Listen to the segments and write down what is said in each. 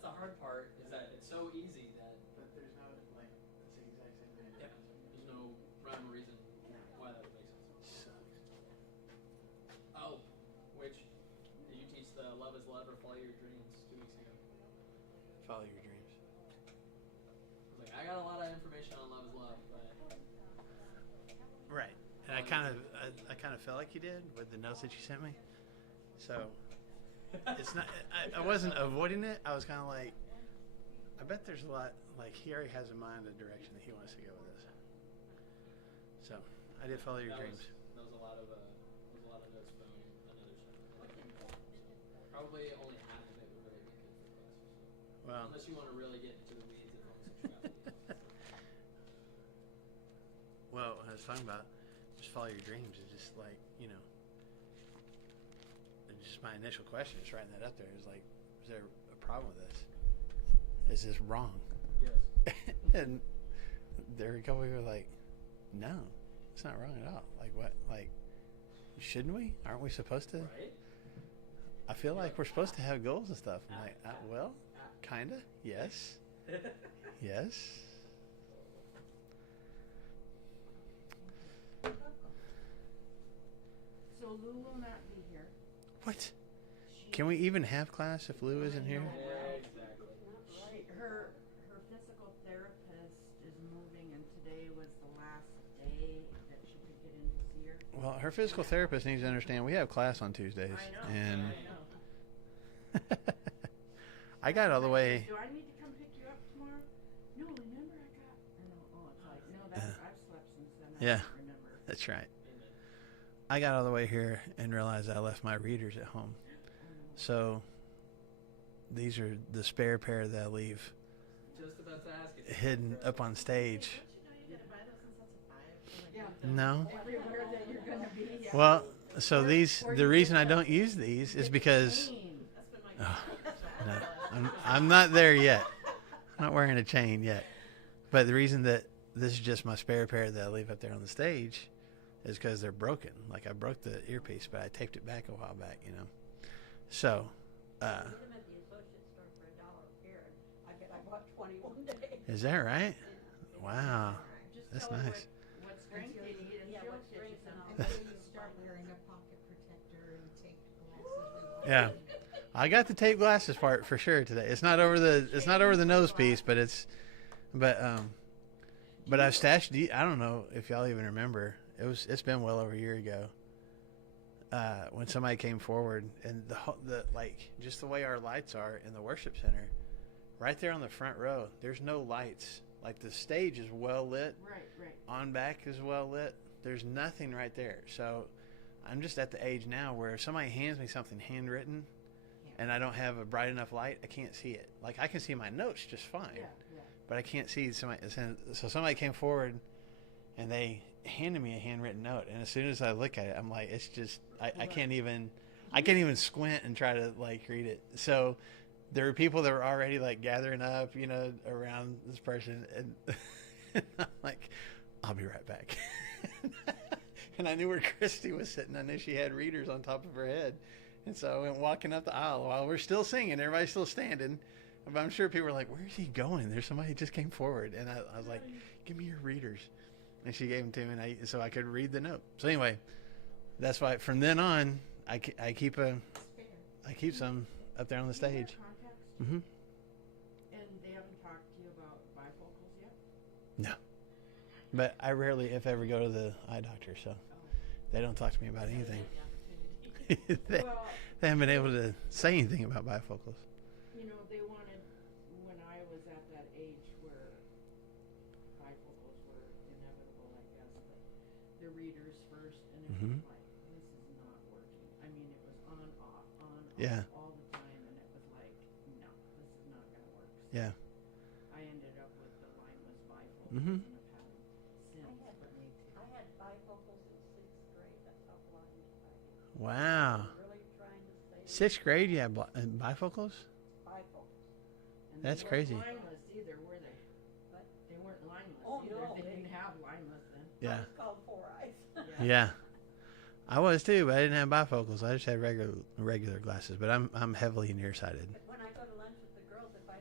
that's the hard part, is that it's so easy that But there's no, like, it's the exact same thing. yeah, there's no rhyme or reason why that would make sense. Sucks. Oh, which did you teach the Love is Love or Follow Your Dreams 2 weeks ago? Follow your dreams. I was like, I got a lot of information on Love is Love, but Right. And I kind of felt like you did with the notes that you sent me. So it's not. I wasn't avoiding it. I was kind of like, I bet there's a lot. Like he already has in mind the direction that he wants to go with this. So I did follow your dreams. That was a lot of notes from another stuff. Probably only half of it were very good for classes. Well, unless you want to really get into the weeds of homosexuality. well, I was talking about just follow your dreams. It's just like just my initial question, just writing that up there is like, is there a problem with this? Is this wrong? Yes. And there were a couple who were like, no, it's not wrong at all. Like what? Like, shouldn't we? Aren't we supposed to? Right? I feel like we're supposed to have goals and stuff. I'm like, well, kinda, yes, yes. So Lou will not be here. What? Can we even have class if Lou isn't here? Yeah, exactly. Her physical therapist is moving, and today was the last day that she could get in to see her. Well, her physical therapist needs to understand we have class on Tuesdays, I know. and I know. I got all the way. Do I need to come pick you up tomorrow? No, remember I got. No, it's like no. I've slept since then. I Yeah. don't remember. That's right. I got all the way here and realized I left my readers at home. So these are the spare pair that I leave Just about to ask it. hidden up on stage. You gotta buy those in sets of 5. No. Everywhere that you're gonna be. Yeah. Well, so the reason I don't use these is because no, I'm not there yet. I'm not wearing a chain yet. But the reason that this is just my spare pair that I leave up there on the stage is because they're broken. Like I broke the earpiece, but I taped it back a while back, So, I bought 21 days. is that right? Wow, that's nice. What strength you need and Yeah, she'll what get you strength and something. all. You start wearing a pocket protector and take glasses. Yeah, I got the tape glasses part for sure today. It's not over the nose piece, but but I've stashed. I don't know if y'all even remember. It's been well over a year ago. When somebody came forward and the just the way our lights are in the worship center, right there on the front row, there's no lights. Like the stage is well lit. Right. On back is well lit. There's nothing right there. So I'm just at the age now where if somebody hands me something handwritten and I don't have a bright enough light, I can't see it. Like I can see my notes just fine, but I can't see somebody. So somebody came forward and they handed me a handwritten note, and as soon as I look at it, I'm like, it's just I can't even squint and try to like read it. So there were people that were already like gathering up, around this person, and I'm like, I'll be right back. And I knew where Christy was sitting. I knew she had readers on top of her head, and so I went walking up the aisle while we're still singing. Everybody's still standing. But I'm sure people were like, where is he going? There's somebody just came forward. And I was like, give me your readers. And she gave them to me, and so I could read the note. So anyway, that's why from then on, I keep some up there on the stage. Mm-hmm. And they haven't talked to you about bifocals yet? No. But I rarely, if ever, go to the eye doctor, so they don't talk to me about anything. they haven't been able to say anything about bifocals. They wanted, when I was at that age where bifocals were inevitable, I guess, but the readers first, and it was like, this is not working. I mean, it was on, off, Yeah. all the time, and it was like, no, this is not going to work. So Yeah. I ended up with the lineless bifocals Mhm. and have had them since. I had bifocals in 6th grade. That's how blind I am. Wow. Really trying to stay 6th grade, you had bifocals? bifocals. And That's they crazy. weren't lineless either, were they? What? They weren't lineless Oh, either. no, They they- didn't have lineless then. Yeah. It's called 4 eyes. Yeah. I was too, but I didn't have bifocals. I just had regular glasses, but I'm heavily nearsighted. But when I go to lunch with the girls, if I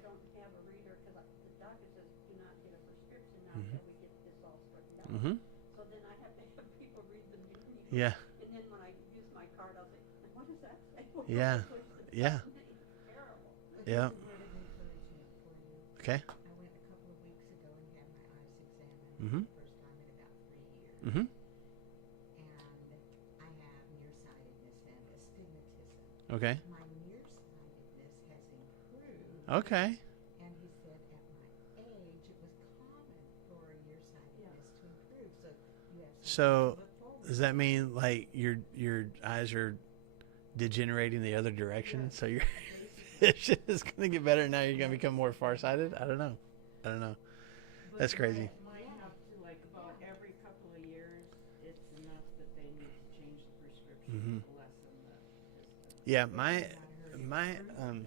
Mm-hmm. So then I have to have people read the meaning. Yeah. And then when I use my card, I'll say, what does that say? Yeah. Push the Yeah. button. It's terrible. Yeah. Here's a word of encouragement for you. Okay. I went a couple of weeks ago and had my eyes examined Mhm. for the first time in about 3 years. Mm-hmm. And I have nearsightedness and astigmatism. Okay. My nearsightedness has improved. Okay. And he said at my age it was common for nearsightedness to improve. So you have So, something to look forward does that mean like your eyes are degenerating the other direction? So your vision is going to get better. Now you're going to become more farsighted. I don't know. But That's crazy. Might have to, like, about every couple of years, it's enough that they need to change the prescription Mhm. to lessen the distance. Yeah, But my I've not heard it my improve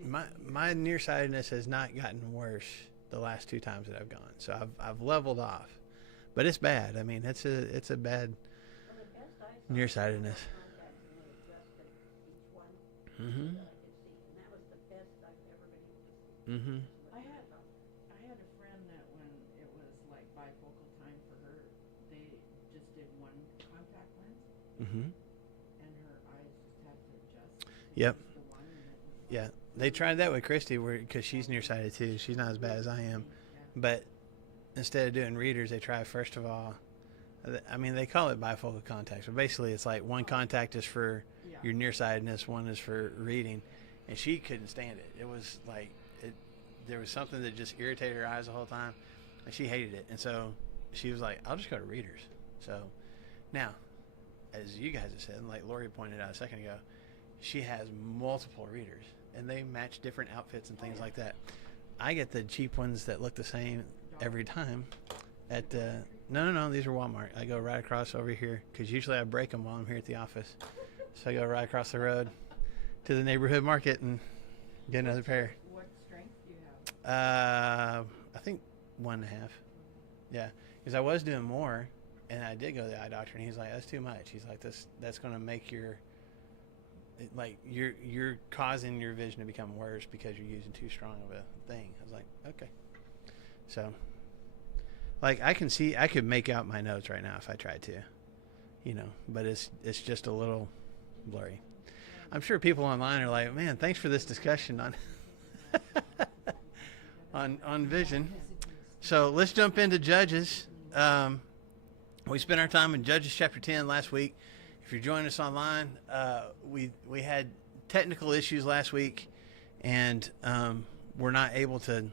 in my nearsightedness has not gotten worse the last 2 times that I've gone. So I've leveled off, but it's bad. I mean, it's a bad Well, the best I saw nearsightedness. contacts and they adjusted each one Mm-hmm. so I could see. And that was the best I've ever been able to see. Mm-hmm. I had a friend that when it was like bifocal time for her, they just did one contact lens Mm-hmm. and her eyes just had to adjust. Yep. Just the one and it was Yeah, they tried that with Christy, because she's nearsighted too. She's not as bad as I am, but instead of doing readers, they try first of all. I mean, they call it bifocal contacts, but basically it's like one contact is for your nearsightedness, one is for reading, and she couldn't stand it. It was like there was something that just irritated her eyes the whole time, and she hated it. And so she was like, "I'll just go to readers." So now, as you guys have said, and like Lori pointed out a second ago, she has multiple readers, and they match different outfits and things like that. I get the cheap ones that look the same every time. At no, these are Walmart. I go right across over here because usually I break them while I'm here at the office. So I go right across the road to the neighborhood market and get another pair. What strength do you have? I think 1.5. Yeah, because I was doing more, and I did go to the eye doctor, and he's like, "That's too much." He's like, "That's going to make you're causing your vision to become worse because you're using too strong of a thing." I was like, "Okay." So, like, I could make out my notes right now if I tried to, but it's just a little blurry. I'm sure people online are like, "Man, thanks for this discussion on on vision." So let's jump into Judges. We spent our time in Judges chapter 10 last week. If you're joining us online, we had technical issues last week, and we're not able to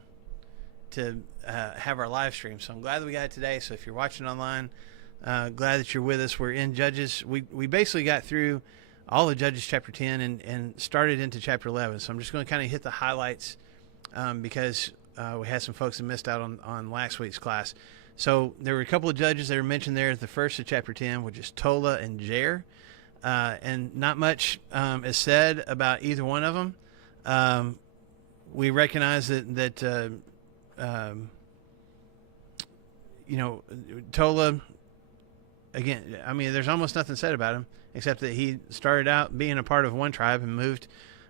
have our live stream. So I'm glad that we got it today. So if you're watching online, glad that you're with us. We're in Judges. We basically got through all of Judges chapter 10 and started into chapter 11. So I'm just going to kind of hit the highlights because we had some folks that missed out on last week's class. So there were a couple of judges that were mentioned there at the first of chapter 10, which is Tola and Jair. And not much is said about either one of them. We recognize that Tola, again, I mean, there's almost nothing said about him except that he started out being a part of one tribe and moved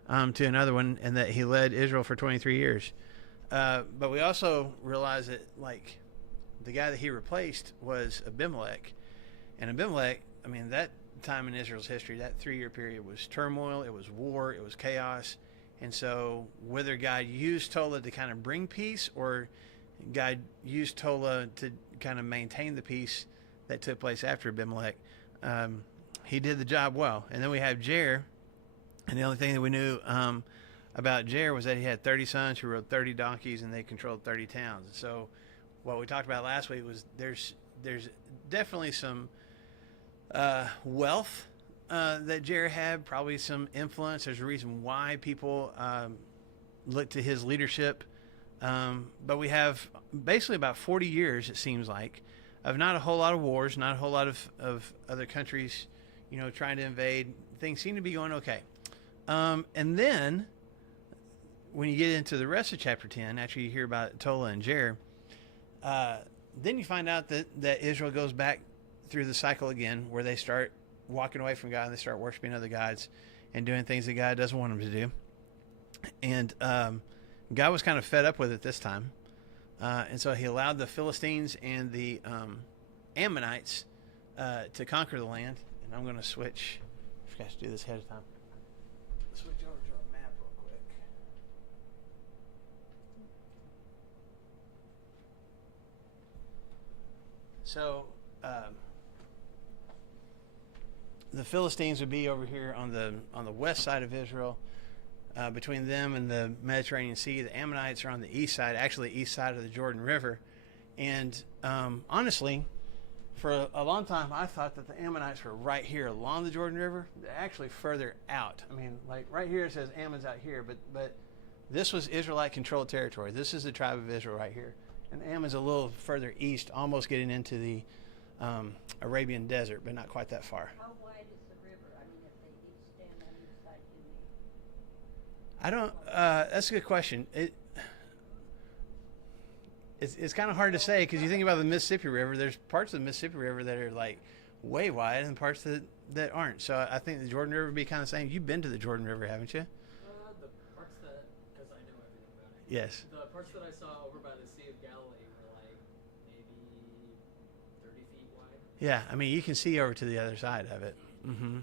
to another one, and that he led Israel for 23 years. But we also realize that, like, the guy that he replaced was Abimelech. And Abimelech, I mean, that time in Israel's history, that 3-year period was turmoil, it was war, it was chaos. And so whether God used Tola to kind of bring peace or God used Tola to kind of maintain the peace that took place after Abimelech, he did the job well. And then we have Jair, and the only thing that we knew about Jair was that he had 30 sons who rode 30 donkeys, and they controlled 30 towns. And so what we talked about last week was there's definitely some wealth that Jair had, probably some influence. There's a reason why people look to his leadership. But we have basically about 40 years, it seems like, of not a whole lot of wars, not a whole lot of other countries, trying to invade. Things seem to be going okay. And then when you get into the rest of chapter 10, after you hear about Tola and Jair, then you find out that Israel goes back through the cycle again, where they start walking away from God and they start worshiping other gods and doing things that God doesn't want them to do. And God was kind of fed up with it this time. And so he allowed the Philistines and the Ammonites to conquer the land. And I'm going to switch. I forgot to do this ahead of time. Switch over to a map real quick. So the Philistines would be over here on the west side of Israel, between them and the Mediterranean Sea. The Ammonites are on the east side, actually east side of the Jordan River. And honestly, for a long time, I thought that the Ammonites were right here along the Jordan River. They're actually further out. I mean, like right here it says Ammon's out here, but this was Israelite-controlled territory. This is the tribe of Israel right here. And Ammon's a little further east, almost getting into the Arabian desert, but not quite that far. How wide is the river? I mean, if they each stand on each side, do I don't. That's a good question. It's kind of hard to say because you think about the Mississippi River. There's parts of the Mississippi River that are like way wide, and parts that aren't. So I think the Jordan River would be kind of the same. You've been to the Jordan River, haven't you? The parts that, because I know everything about it. Yes. The parts that I saw over by the Sea of Galilee were like maybe 30 feet wide. Yeah, I mean you can see over to the other side of it. Mm-hmm.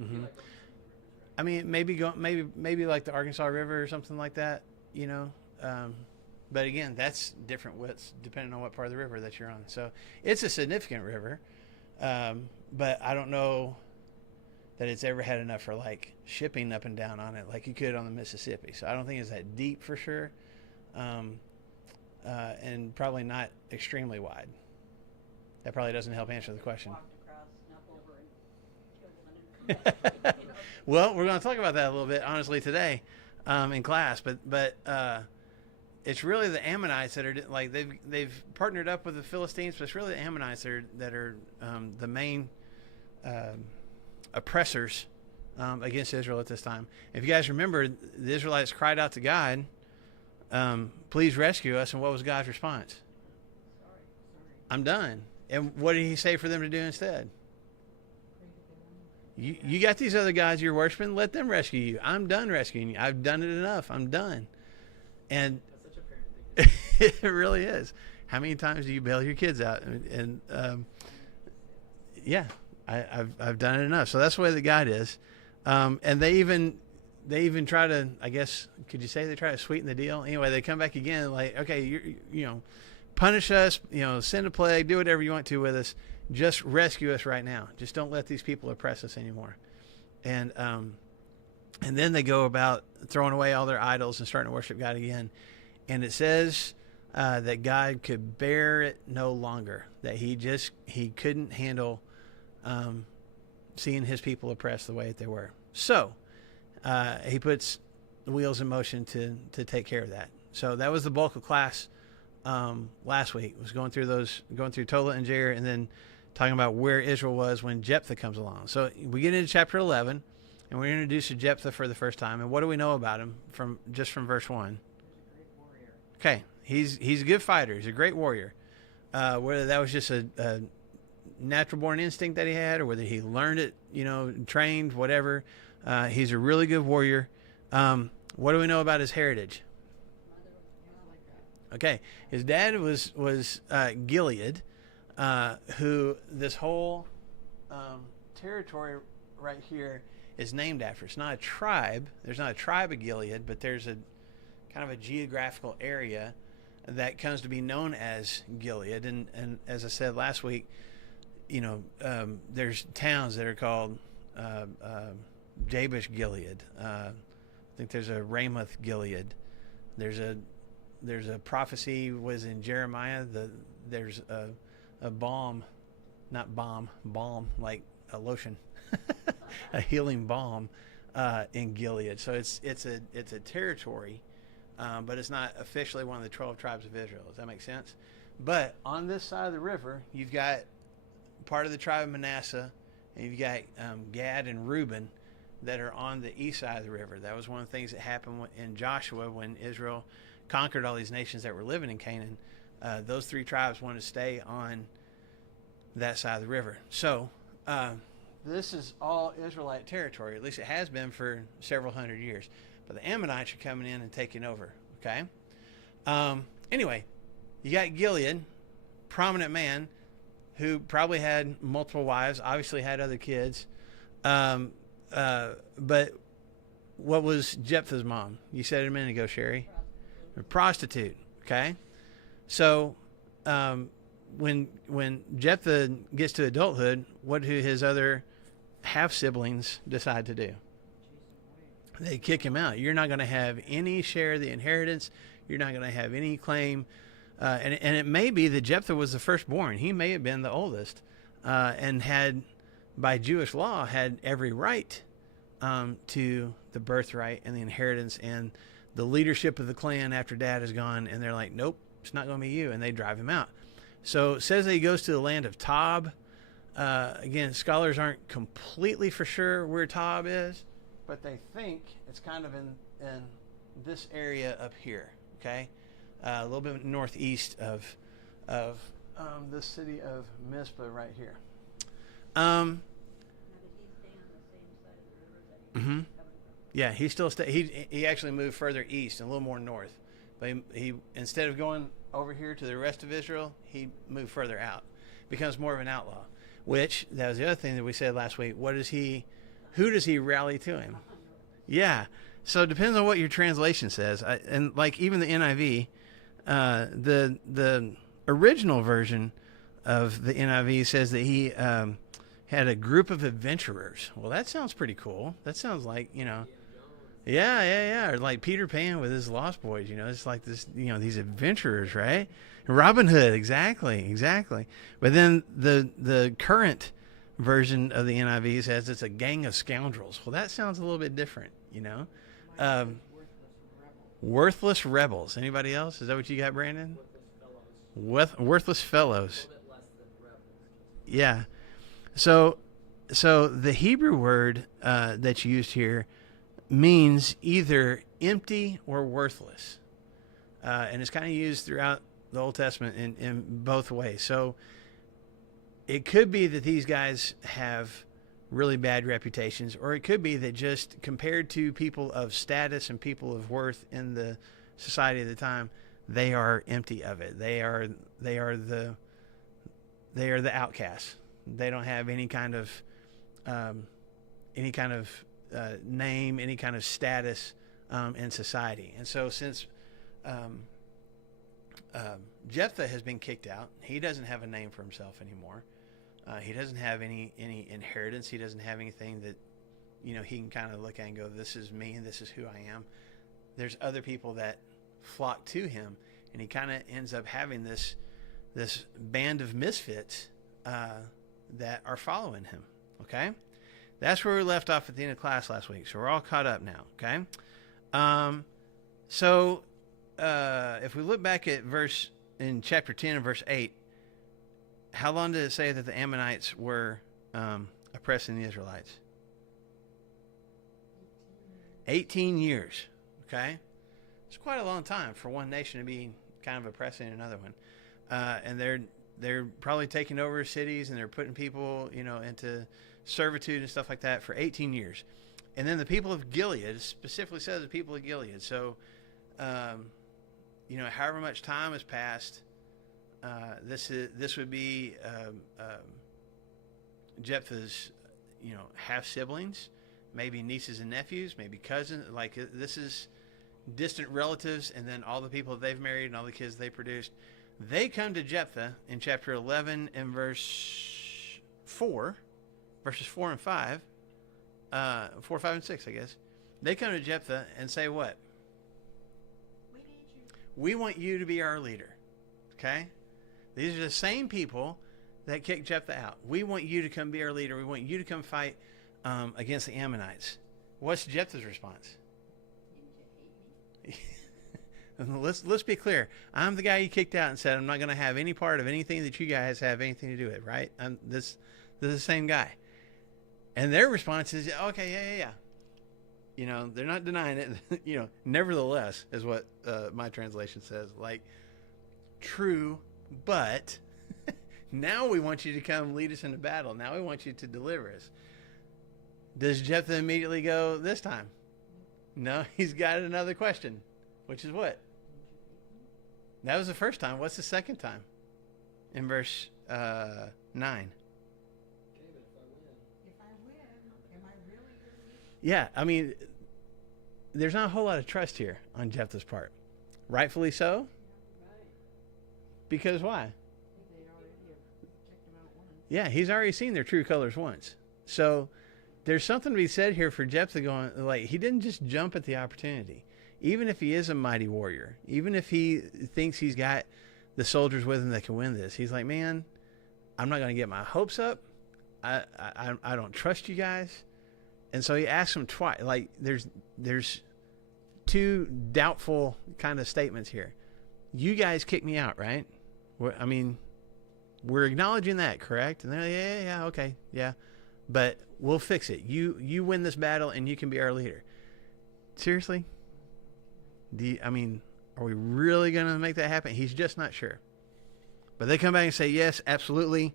Mm-hmm. Like going to some of the rivers, right? I mean, maybe like the Arkansas River or something like that. You know. But again, that's different widths depending on what part of the river that you're on. So it's a significant river, but I don't know that it's ever had enough for like shipping up and down on it like you could on the Mississippi. So I don't think it's that deep for sure, and probably not extremely wide. That probably doesn't help answer the question. Walked across, snuck over, and killed one and Well, we're going to talk about that a little bit, honestly, today in class. But it's really the Ammonites that are like they've partnered up with the Philistines, but it's really the Ammonites that are the main oppressors against Israel at this time. If you guys remember, the Israelites cried out to God, "Please rescue us!" And what was God's response? Sorry. I'm done. And what did He say for them to do instead? You got these other guys you're worshiping. Let them rescue you. I'm done rescuing you. I've done it enough. I'm done. And That's such a parent thing. it really is. How many times do you bail your kids out? And yeah, I've done it enough. So that's the way that God is. And they even try to, I guess, could you say they try to sweeten the deal? Anyway, they come back again like, okay, you know, punish us, you know, send a plague, do whatever you want to with us. Just rescue us right now. Just don't let these people oppress us anymore. And then they go about throwing away all their idols and starting to worship God again. And it says that God could bear it no longer, that he couldn't handle seeing his people oppressed the way that they were. So he puts the wheels in motion to take care of that. So that was the bulk of class last week. It was going through Tola and Jair, and then talking about where Israel was when Jephthah comes along. So we get into chapter 11, and we're introduced to Jephthah for the first time. And what do we know about him from verse 1? He's a great warrior. Okay, he's a good fighter. He's a great warrior. Whether that was just a natural-born instinct that he had, or whether he learned it, you know, trained, whatever, he's a really good warrior. What do we know about his heritage? Okay, his dad was Gilead, who this whole territory right here is named after. It's not a tribe. There's not a tribe of Gilead, but there's a kind of a geographical area that comes to be known as Gilead. And as I said last week, you know, there's towns that are called Jabesh Gilead. I think there's a Ramoth Gilead. There's a prophecy was in Jeremiah. There's a balm like a lotion, a healing balm in Gilead. So it's a territory, but it's not officially one of the 12 tribes of Israel. Does that make sense? But on this side of the river, you've got part of the tribe of Manasseh, and you've got Gad and Reuben that are on the east side of the river. That was one of the things that happened in Joshua when Israel conquered all these nations that were living in Canaan. Those three tribes wanted to stay on that side of the river. So this is all Israelite territory. At least it has been for several hundred years. But the Ammonites are coming in and taking over. Okay. Anyway, You got Gilead, prominent man, who probably had multiple wives, obviously had other kids. But what was Jephthah's mom? You said it a minute ago, Sherry. A prostitute. Okay. So when Jephthah gets to adulthood, what do his other half siblings decide to do? They kick him out. You're not going to have any share of the inheritance. You're not going to have any claim. And it may be that Jephthah was the firstborn. He may have been the oldest, and had, by Jewish law, had every right to the birthright and the inheritance and the leadership of the clan after dad is gone. And they're like, nope, it's not going to be you. And they drive him out. So it says that he goes to the land of Tob. Again, scholars aren't completely for sure where Tob is, but they think it's kind of in this area up here, okay? A little bit northeast of the city of Mizpah right here. Now, did he stay on the same side of the river that he was coming from? Yeah, he still he actually moved further east and a little more north. But he instead of going over here to the rest of Israel, he moved further out. Becomes more of an outlaw. Which, that was the other thing that we said last week. Who does he rally to him? Yeah. So it depends on what your translation says. And like even the NIV, the original version of the NIV says that he had a group of adventurers. Well, that sounds pretty cool. That sounds like, yeah. Or like Peter Pan with his Lost Boys, it's like this, these adventurers, right? Robin Hood, exactly. But then the current version of the NIV says it's a gang of scoundrels. Well, that sounds a little bit different, Worthless rebels. Anybody else? Is that what you got, Brandon? Worthless fellows. A little bit less than rebels. Yeah. So the Hebrew word that's used here means either empty or worthless. And it's kind of used throughout the Old Testament in both ways. So it could be that these guys have really bad reputations, or it could be that just compared to people of status and people of worth in the society of the time, they are empty of it. They are the outcasts. They don't have any kind of name, any kind of status in society. And so since Jephthah has been kicked out, he doesn't have a name for himself anymore. He doesn't have any inheritance. He doesn't have anything that he can kind of look at and go, this is me and this is who I am. There's other people that flock to him, and he kind of ends up having this band of misfits that are following him. Okay, that's where we left off at the end of class last week. So we're all caught up now. Okay, so if we look back at in chapter 10 and verse 8, how long did it say that the Ammonites were oppressing the Israelites? 18 years. Okay, it's quite a long time for one nation to be kind of oppressing another one, and they're probably taking over cities and they're putting people into servitude and stuff like that for 18 years. And then the people of Gilead, specifically says the people of Gilead. So however much time has passed, this would be Jephthah's half siblings, maybe nieces and nephews, maybe cousins. Like this is distant relatives, and then all the people that they've married and all the kids they produced. They come to Jephthah in chapter 11 and verses 4 and 5, 4, 5, and 6, I guess. They come to Jephthah and say what? We need you. We want you to be our leader. Okay? These are the same people that kicked Jephthah out. We want you to come be our leader. We want you to come fight against the Ammonites. What's Jephthah's response? Didn't you hate me? Let's be clear. I'm the guy you kicked out and said I'm not going to have any part of anything that you guys have anything to do with, right? This is the same guy. And their response is, okay, yeah. They're not denying it. Nevertheless is what my translation says. Like, true, but now we want you to come lead us into battle. Now we want you to deliver us. Does Jephthah immediately go this time? No, he's got another question, which is what? That was the first time. What's the second time? In verse 9. Okay, but If I win, am I really your leader? Yeah, I mean, there's not a whole lot of trust here on Jephthah's part. Rightfully so. Right. Because why? They already have checked them out once. Yeah, he's already seen their true colors once. So there's something to be said here for Jephthah going, like, he didn't just jump at the opportunity. Even if he is a mighty warrior, even if he thinks he's got the soldiers with him that can win this, he's like, man, I'm not going to get my hopes up. I don't trust you guys. And so he asks him twice. Like, there's two doubtful kind of statements here. You guys kicked me out, right? I mean, we're acknowledging that, correct? And they're like, yeah, okay, yeah. But we'll fix it. You win this battle and you can be our leader. Seriously? Are we really going to make that happen? He's just not sure. But they come back and say, yes, absolutely.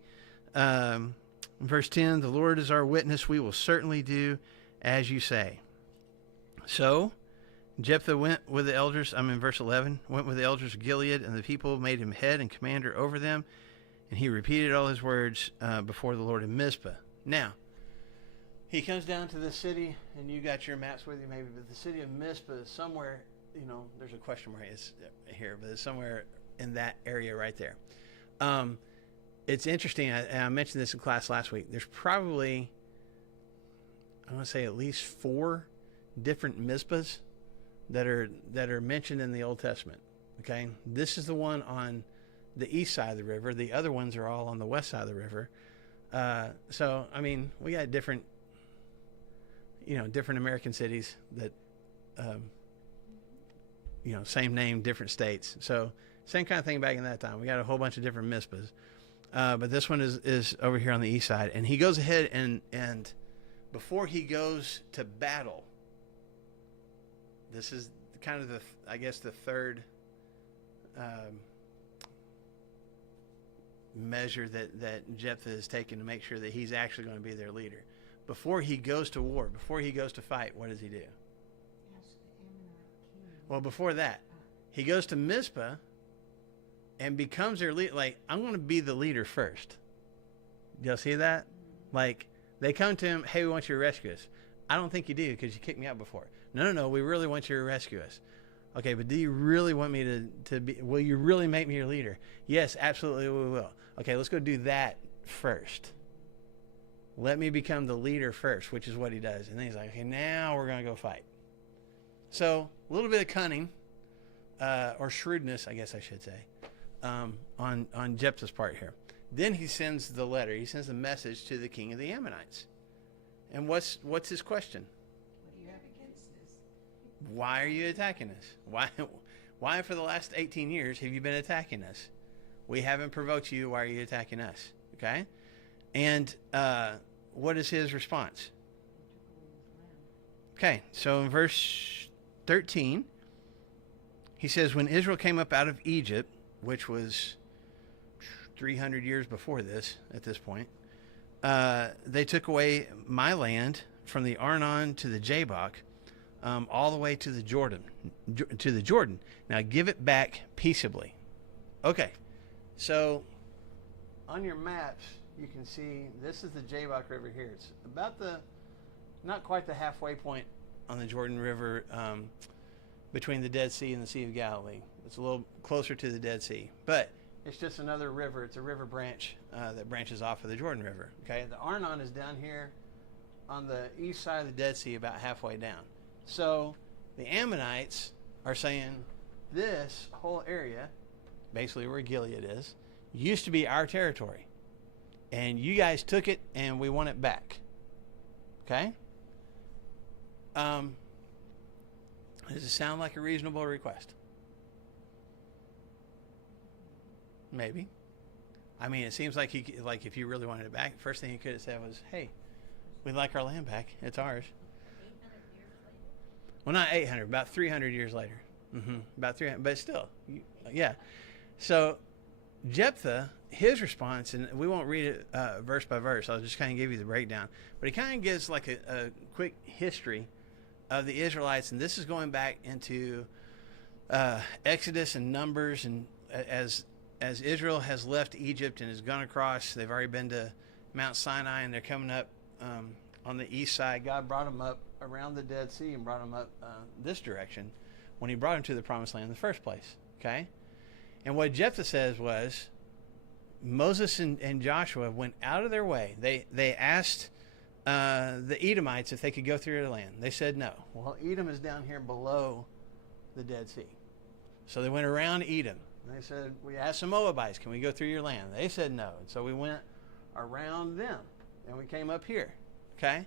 Verse 10, the Lord is our witness. We will certainly do as you say. So Jephthah went with the elders, verse 11, went with the elders of Gilead, and the people made him head and commander over them. And he repeated all his words before the Lord in Mizpah. Now, he comes down to the city, and you got your maps with you maybe, but the city of Mizpah is somewhere, there's a question mark here, but it's somewhere in that area right there. It's interesting, I mentioned this in class last week. There's probably, I want to say at least 4 different Mizpahs that are mentioned in the Old Testament. Okay, this is the one on the east side of the river. The other ones are all on the west side of the river. So we got different American cities that, same name, different states. So same kind of thing back in that time. We got a whole bunch of different Mizpahs. But this one is over here on the east side. And he goes ahead and before he goes to battle, this is kind of the third measure that Jephthah has taken to make sure that he's actually going to be their leader. Before he goes to war, before he goes to fight, what does he do? Ask the Ammonite king. Well, before that, he goes to Mizpah and becomes their leader. Like, I'm going to be the leader first. Y'all see that? Like, they come to him, hey, we want you to rescue us. I don't think you do because you kicked me out before. No, we really want you to rescue us. Okay, but do you really want me to be, will you really make me your leader? Yes, absolutely we will. Okay, let's go do that first. Let me become the leader first, which is what he does. And then he's like, okay, now we're going to go fight. So a little bit of cunning, or shrewdness, I guess I should say, on Jephthah's part here. Then he sends the letter. He sends a message to the king of the Ammonites. And what's his question? What do you have against this? Why are you attacking us? Why for the last 18 years have you been attacking us? We haven't provoked you. Why are you attacking us? Okay? And what is his response? Okay, so in verse 13, he says, when Israel came up out of Egypt, which was 300 years before this, at this point, they took away my land from the Arnon to the Jabbok, all the way to the Jordan. Now give it back peaceably. Okay, so on your maps, you can see this is the Jabbok River here. It's about not quite the halfway point on the Jordan River between the Dead Sea and the Sea of Galilee. It's a little closer to the Dead Sea, but it's just another river. It's a river branch that branches off of the Jordan River. Okay, the Arnon is down here on the east side of the Dead Sea, about halfway down. So the Ammonites are saying this whole area, basically where Gilead is, used to be our territory. And you guys took it, and we want it back. Okay? Does it sound like a reasonable request? Maybe. It seems like if you really wanted it back, first thing he could have said was, hey, we'd like our land back. It's ours. 800 years later. Well, not 800, about 300 years later. About 300, but still, yeah. So Jephthah, his response, and we won't read it verse by verse, I'll just kind of give you the breakdown, but he kind of gives like a quick history of the Israelites, and this is going back into Exodus and Numbers as Israel has left Egypt and has gone across, they've already been to Mount Sinai, and they're coming up on the east side. God brought them up around the Dead Sea and brought them up this direction when he brought them to the Promised Land in the first place. Okay? And what Jephthah says was, Moses and Joshua went out of their way. They asked the Edomites if they could go through their land. They said no. Well, Edom is down here below the Dead Sea. So they went around Edom. They said, we asked the Moabites, can we go through your land? They said no. And so we went around them, and we came up here. Okay?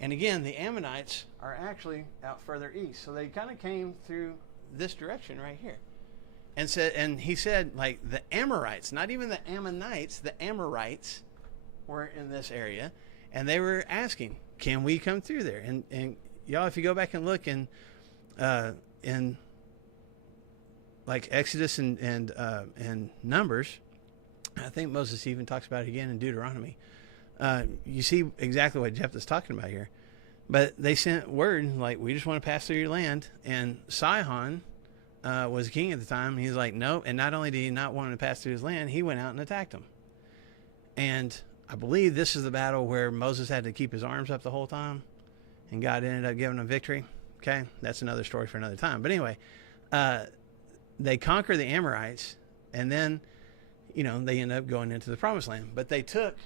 And again, the Ammonites are actually out further east. So they kind of came through this direction right here. And he said, like, the Amorites, not even the Ammonites, the Amorites were in this area. And they were asking, can we come through there? And y'all, if you go back and look in like Exodus and Numbers, I think Moses even talks about it again in Deuteronomy. You see exactly what Jephthah's talking about here. But they sent word, like, we just want to pass through your land. And Sihon was king at the time. He's like, no. And not only did he not want to pass through his land, he went out and attacked him. And I believe this is the battle where Moses had to keep his arms up the whole time, and God ended up giving him victory. Okay, that's another story for another time. But anyway, they conquer the Amorites, and then, they end up going into the Promised Land. But they took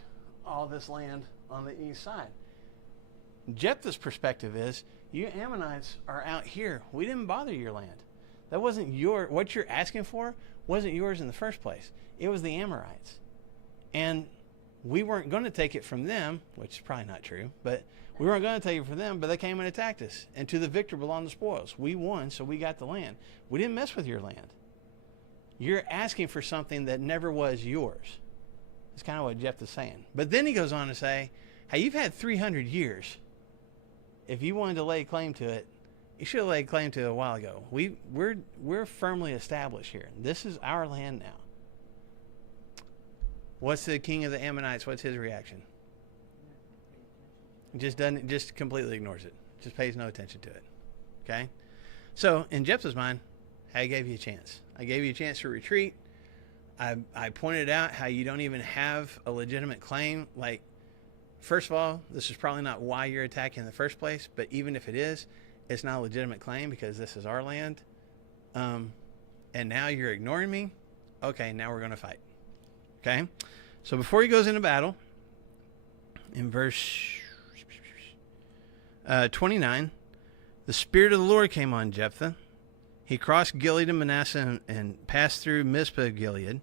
all this land on the east side. Jephthah's perspective is, you Ammonites are out here. We didn't bother your land. That wasn't what you're asking for wasn't yours in the first place. It was the Amorites. And we weren't going to take it from them, which is probably not true, but we weren't going to take it from them, but they came and attacked us. And to the victor belong the spoils. We won, so we got the land. We didn't mess with your land. You're asking for something that never was yours. That's kind of what Jephthah's saying. But then he goes on to say, hey, you've had 300 years. If you wanted to lay claim to it, you should have laid claim to it a while ago. We're firmly established here. This is our land now. What's the king of the Ammonites? What's his reaction? Just completely ignores it. Just pays no attention to it. Okay? So in Jephthah's mind, I gave you a chance. I gave you a chance to retreat. I pointed out how you don't even have a legitimate claim. Like, first of all, this is probably not why you're attacking in the first place, but even if it is, it's not a legitimate claim because this is our land. And now you're ignoring me. Okay, now we're going to fight. Okay? So before he goes into battle, in verse 29, the Spirit of the Lord came on Jephthah. He crossed Gilead and Manasseh and passed through Mizpah of Gilead.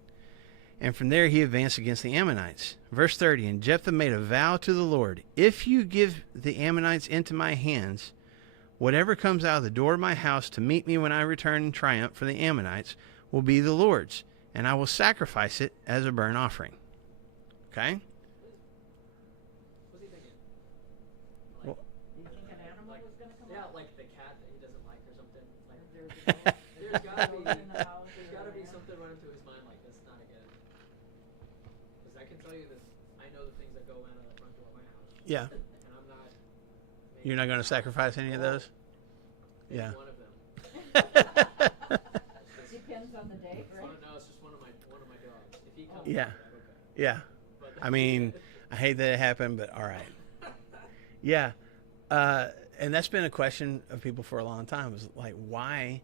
And from there he advanced against the Ammonites. Verse 30, and Jephthah made a vow to the Lord, if you give the Ammonites into my hands, whatever comes out of the door of my house to meet me when I return in triumph for the Ammonites will be the Lord's, and I will sacrifice it as a burnt offering. Okay? What's he thinking? Well, Do you think an animal was going to come Yeah, out? like the cat that he doesn't like or something. Like, There's a goat. there's gotta be in the house there's or gotta be whatever. something running through his mind like that's not again. Because I can tell you this, I know the things that go in at the front door of my house, yeah. and I'm not. You're not going to sacrifice any of those? Maybe Yeah. one of them. Depends on the day, right? No, it's just one of my dogs. If he comes, Yeah. okay. Yeah. But I mean, I hate that it happened, but all right. Yeah. And that's been a question of people for a long time. Is like, why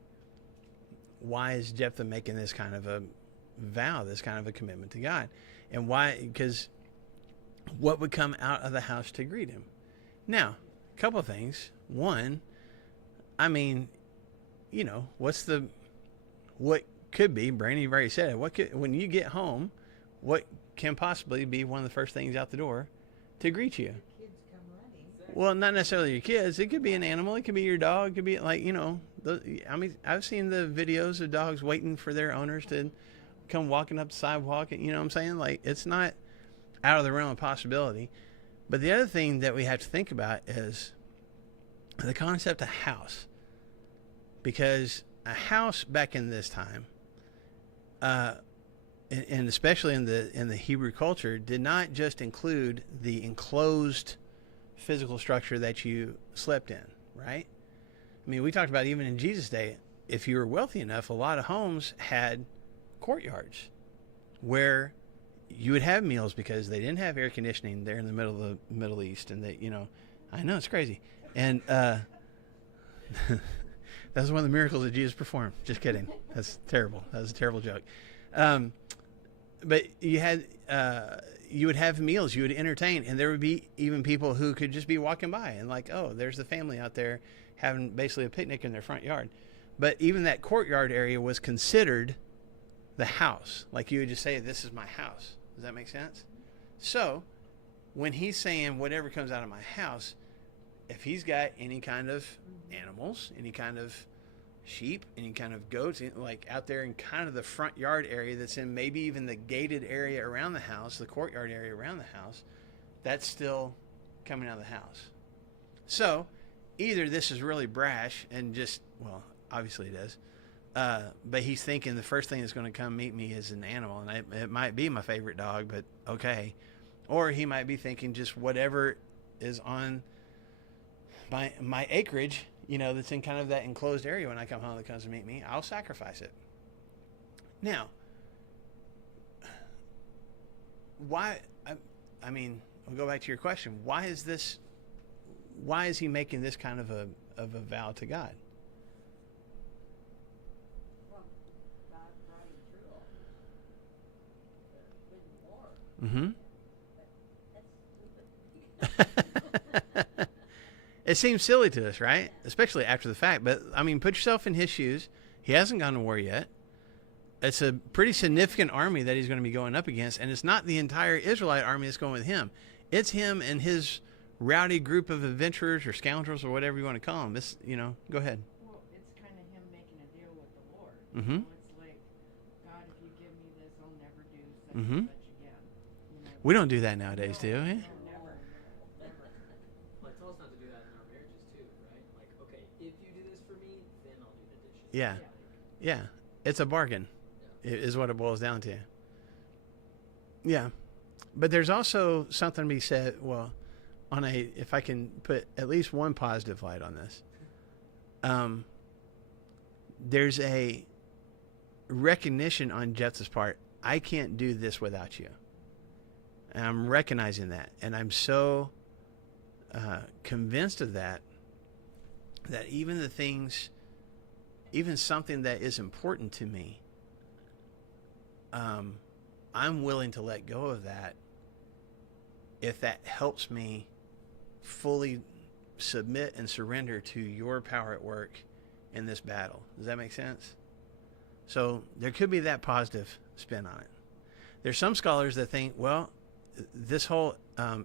is Jephthah making this kind of a vow, this kind of a commitment to God? And why? Because what would come out of the house to greet him? Now, a couple of things. One, I mean, what could be, Brandy, you've already said it, when you get home, what can possibly be one of the first things out the door to greet you? Kids come running. Well, not necessarily your kids. It could be an animal. It could be your dog. It could be like, I've seen the videos of dogs waiting for their owners to come walking up the sidewalk. You know what I'm saying? Like, it's not out of the realm of possibility. But the other thing that we have to think about is the concept of house. Because a house back in this time, and especially in the Hebrew culture, did not just include the enclosed physical structure that you slept in, right? I mean, we talked about even in Jesus' day, if you were wealthy enough, a lot of homes had courtyards where you would have meals because they didn't have air conditioning there in the middle of the Middle East. And they, I know it's crazy. And, that was one of the miracles that Jesus performed. Just kidding. That's terrible. That was a terrible joke. But you would have meals, you would entertain, and there would be even people who could just be walking by and like, oh, there's the family out there having basically a picnic in their front yard. But even that courtyard area was considered the house. Like you would just say, this is my house. Does that make sense? So when he's saying whatever comes out of my house, if he's got any kind of animals, any kind of sheep, any kind of goats, like out there in kind of the front yard area that's in maybe even the gated area around the house, the courtyard area around the house, that's still coming out of the house. So either this is really brash and just, well, obviously it is, but he's thinking the first thing that's going to come meet me is an animal, and it might be my favorite dog, but okay. Or he might be thinking just whatever is on my acreage, that's in kind of that enclosed area when I come home that comes to meet me, I'll sacrifice it. Now, why, I mean, I'll go back to your question. Why is he making this kind of a vow to God? Well, God brought him through all this. Good war. That's stupid. It seems silly to us, right? Especially after the fact. But, I mean, put yourself in his shoes. He hasn't gone to war yet. It's a pretty significant army that he's going to be going up against. And it's not the entire Israelite army that's going with him. It's him and his rowdy group of adventurers or scoundrels or whatever you want to call them. It's, go ahead. Well, it's kind of him making a deal with the Lord. Mm-hmm. It's like, God, if you give me this, I'll never do such Mm-hmm. and such again. We don't do that nowadays, do we? No, never. Like, tell us not to do that in our marriages too, right? Like, okay, if you do this for me, then I'll do the dishes. Yeah. Yeah. It's a bargain, is what it boils down to. Yeah. But there's also something to be said, well, if I can put at least one positive light on this, there's a recognition on Jephthah's part, I can't do this without you. And I'm recognizing that. And I'm so convinced of that even the things, even something that is important to me, I'm willing to let go of that if that helps me fully submit and surrender to your power at work in this battle. Does that make sense? So there could be that positive spin on it. There's some scholars that think, well, this whole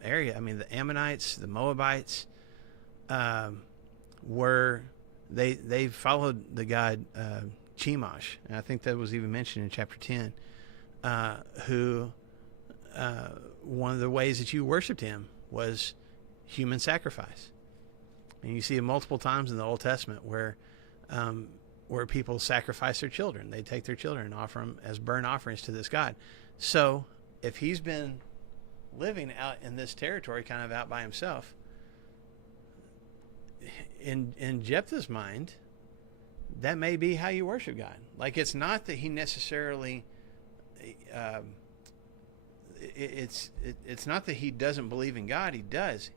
area, I mean, the Ammonites, the Moabites, they followed the god Chemosh, and I think that was even mentioned in chapter 10, who one of the ways that you worshipped him was human sacrifice. And you see it multiple times in the Old Testament where people sacrifice their children. They take their children and offer them as burnt offerings to this god. So if he's been living out in this territory, kind of out by himself, in Jephthah's mind, that may be how you worship God. Like, it's not that he necessarily, it's not that he doesn't believe in God. He does.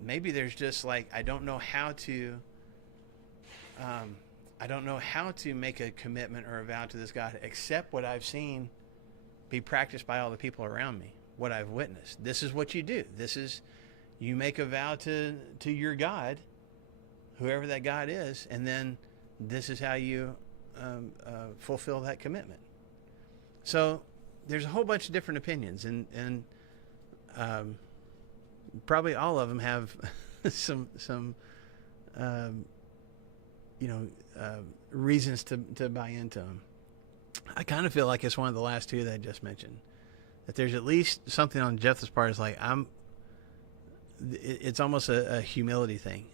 Maybe there's just like, I don't know how to make a commitment or a vow to this God except what I've seen be practiced by all the people around me, what I've witnessed. This is what you do. You make a vow to your God, whoever that God is, and then this is how you fulfill that commitment. So there's a whole bunch of different opinions, and probably all of them have some reasons to buy into them. I kind of feel like it's one of the last two that I just mentioned. That there's at least something on Jephthah's part is like, it's almost a humility thing.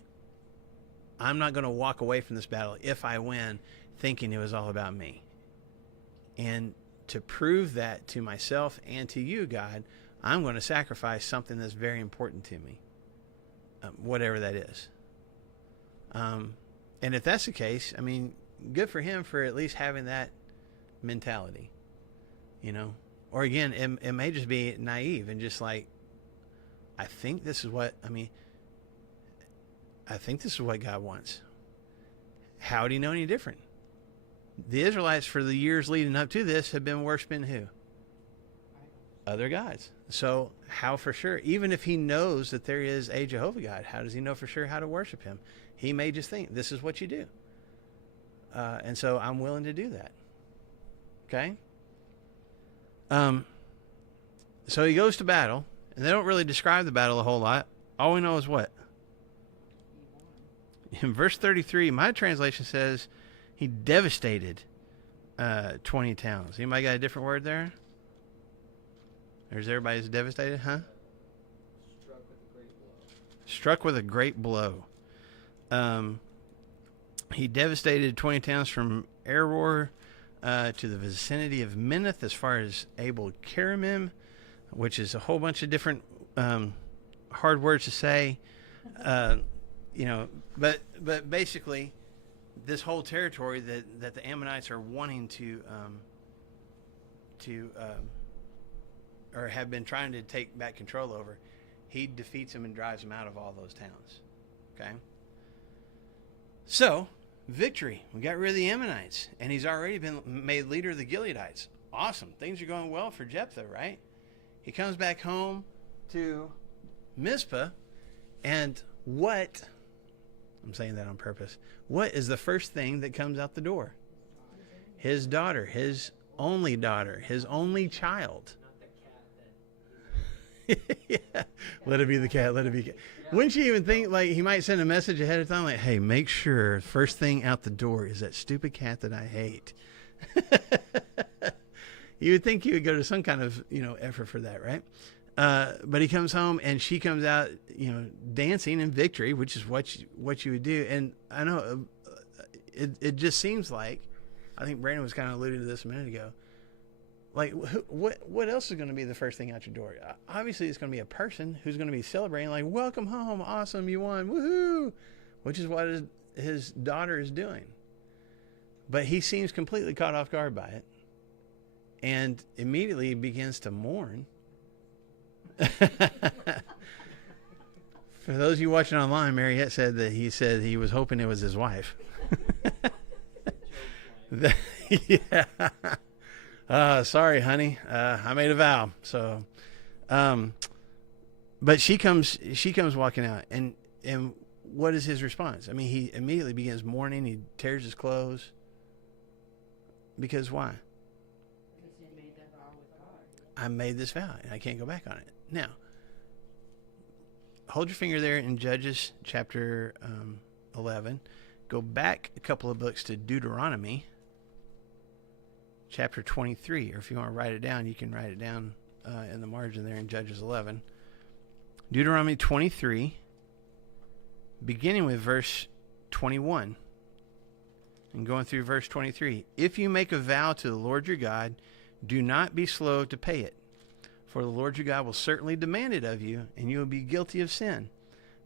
I'm not going to walk away from this battle if I win thinking it was all about me. And to prove that to myself and to you, God, I'm going to sacrifice something that's very important to me, whatever that is. And if that's the case, I mean, good for him for at least having that mentality, you know? Or again, it may just be naive and just like, I think this is what God wants. How do you know any different? The Israelites, for the years leading up to this, have been worshiping who? Other gods. So how for sure? Even if he knows that there is a Jehovah God, how does he know for sure how to worship him? He may just think, this is what you do. And so I'm willing to do that. Okay? So he goes to battle, and they don't really describe the battle a whole lot. All we know is what? In verse 33, my translation says he devastated 20 towns. Anybody got a different word there? Or is everybody's devastated, huh? Struck with a great blow. He devastated 20 towns from Aror to the vicinity of Minnith as far as Abel Keramim, which is a whole bunch of different hard words to say. But basically, this whole territory that the Ammonites are wanting to or have been trying to take back control over, he defeats them and drives them out of all those towns. Okay? So, victory. We got rid of the Ammonites, and he's already been made leader of the Gileadites. Awesome. Things are going well for Jephthah, right? He comes back home to Mizpah, and what, I'm saying that on purpose, what is the first thing that comes out the door? His daughter, his only child. Yeah. Let it be the cat. Let it be. Wouldn't you even think like he might send a message ahead of time like, hey, make sure first thing out the door is that stupid cat that I hate. You would think he would go to some kind of, effort for that, right? But he comes home and she comes out, dancing in victory, which is what you would do. And I know it just seems like, I think Brandon was kind of alluding to this a minute ago. Like, what else is going to be the first thing out your door? Obviously, it's going to be a person who's going to be celebrating, like, welcome home, awesome, you won, woohoo, which is what his daughter is doing. But he seems completely caught off guard by it and immediately begins to mourn. For those of you watching online, Mariette said that he was hoping it was his wife. Yeah. Sorry, honey. I made a vow. So, but she comes walking out, and what is his response? I mean, he immediately begins mourning. He tears his clothes. Because why? Because he made that vow with God. I made this vow, and I can't go back on it. Now, hold your finger there in Judges chapter 11. Go back a couple of books to Deuteronomy chapter 23, or if you want to write it down, you can write it down in the margin there in Judges 11. Deuteronomy 23, beginning with verse 21 and going through verse 23. If you make a vow to the Lord your God, do not be slow to pay it, for the Lord your God will certainly demand it of you, and you will be guilty of sin.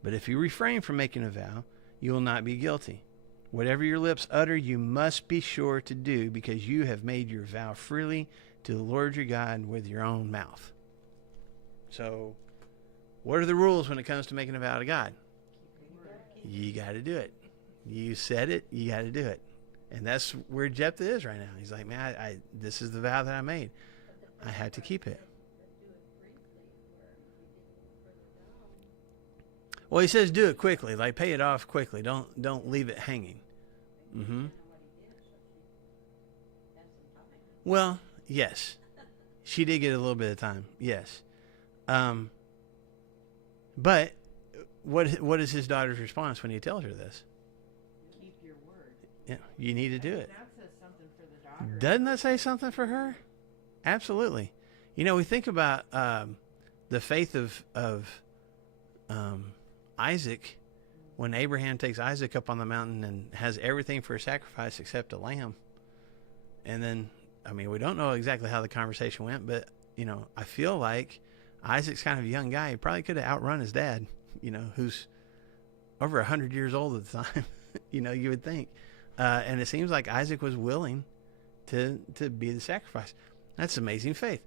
But if you refrain from making a vow, you will not be guilty. Whatever your lips utter, you must be sure to do, because you have made your vow freely to the Lord your God with your own mouth. So, what are the rules when it comes to making a vow to God? You got to do it. You said it, you got to do it. And that's where Jephthah is right now. He's like, man, this is the vow that I made. I had to keep it. Well, he says do it quickly, like pay it off quickly. Don't leave it hanging. Mm-hmm. Well, yes. She did get a little bit of time, yes. But what is his daughter's response when he tells her this? Keep your word. Yeah, you need to do it. That says something for the daughter. Doesn't that say something for her? Absolutely. We think about the faith of Isaac, when Abraham takes Isaac up on the mountain and has everything for a sacrifice except a lamb. And then, we don't know exactly how the conversation went, but, I feel like Isaac's kind of a young guy. He probably could have outrun his dad, who's over 100 years old at the time, you would think. And it seems like Isaac was willing to be the sacrifice. That's amazing faith.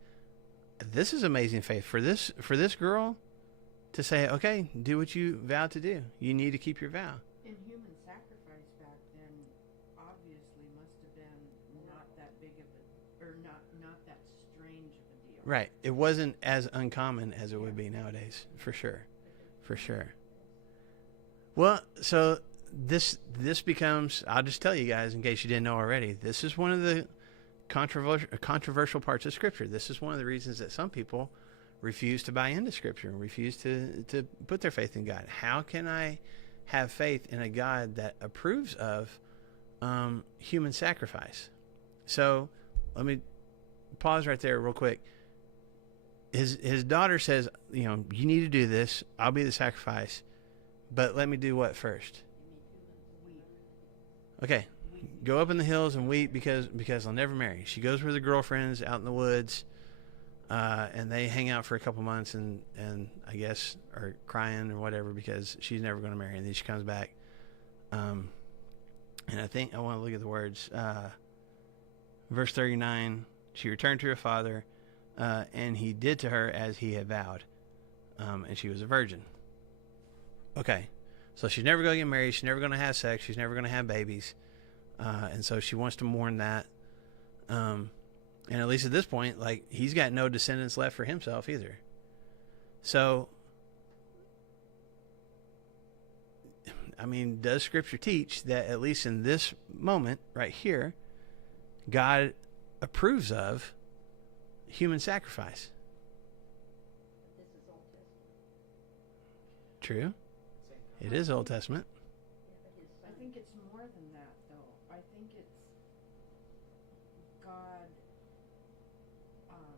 This is amazing faith for this girl to say, okay, do what you vowed to do. You need to keep your vow. And human sacrifice back then obviously must have been not that big of a, or not that strange of a deal. Right. It wasn't as uncommon as it would be nowadays, for sure. For sure. Well, so this becomes, I'll just tell you guys in case you didn't know already, this is one of the controversial parts of Scripture. This is one of the reasons that some people refuse to buy into Scripture and refuse to put their faith in God. How can I have faith in a God that approves of human sacrifice? So let me pause right there real quick. His daughter says, you need to do this. I'll be the sacrifice. But let me do what first? Okay. Go up in the hills and weep because I'll never marry. She goes with her girlfriends out in the woods, and they hang out for a couple months and I guess are crying or whatever because she's never going to marry. And then she comes back. And I think I want to look at the words. Verse 39, she returned to her father, and he did to her as he had vowed. And she was a virgin. Okay. So she's never going to get married. She's never going to have sex. She's never going to have babies. And so she wants to mourn that. And at least at this point, like, he's got no descendants left for himself either. So, I mean, does Scripture teach that at least in this moment right here, God approves of human sacrifice? This is Old Testament. True. It is Old Testament. Yeah, but his I son. think it's more than that, though. I think it's God. How can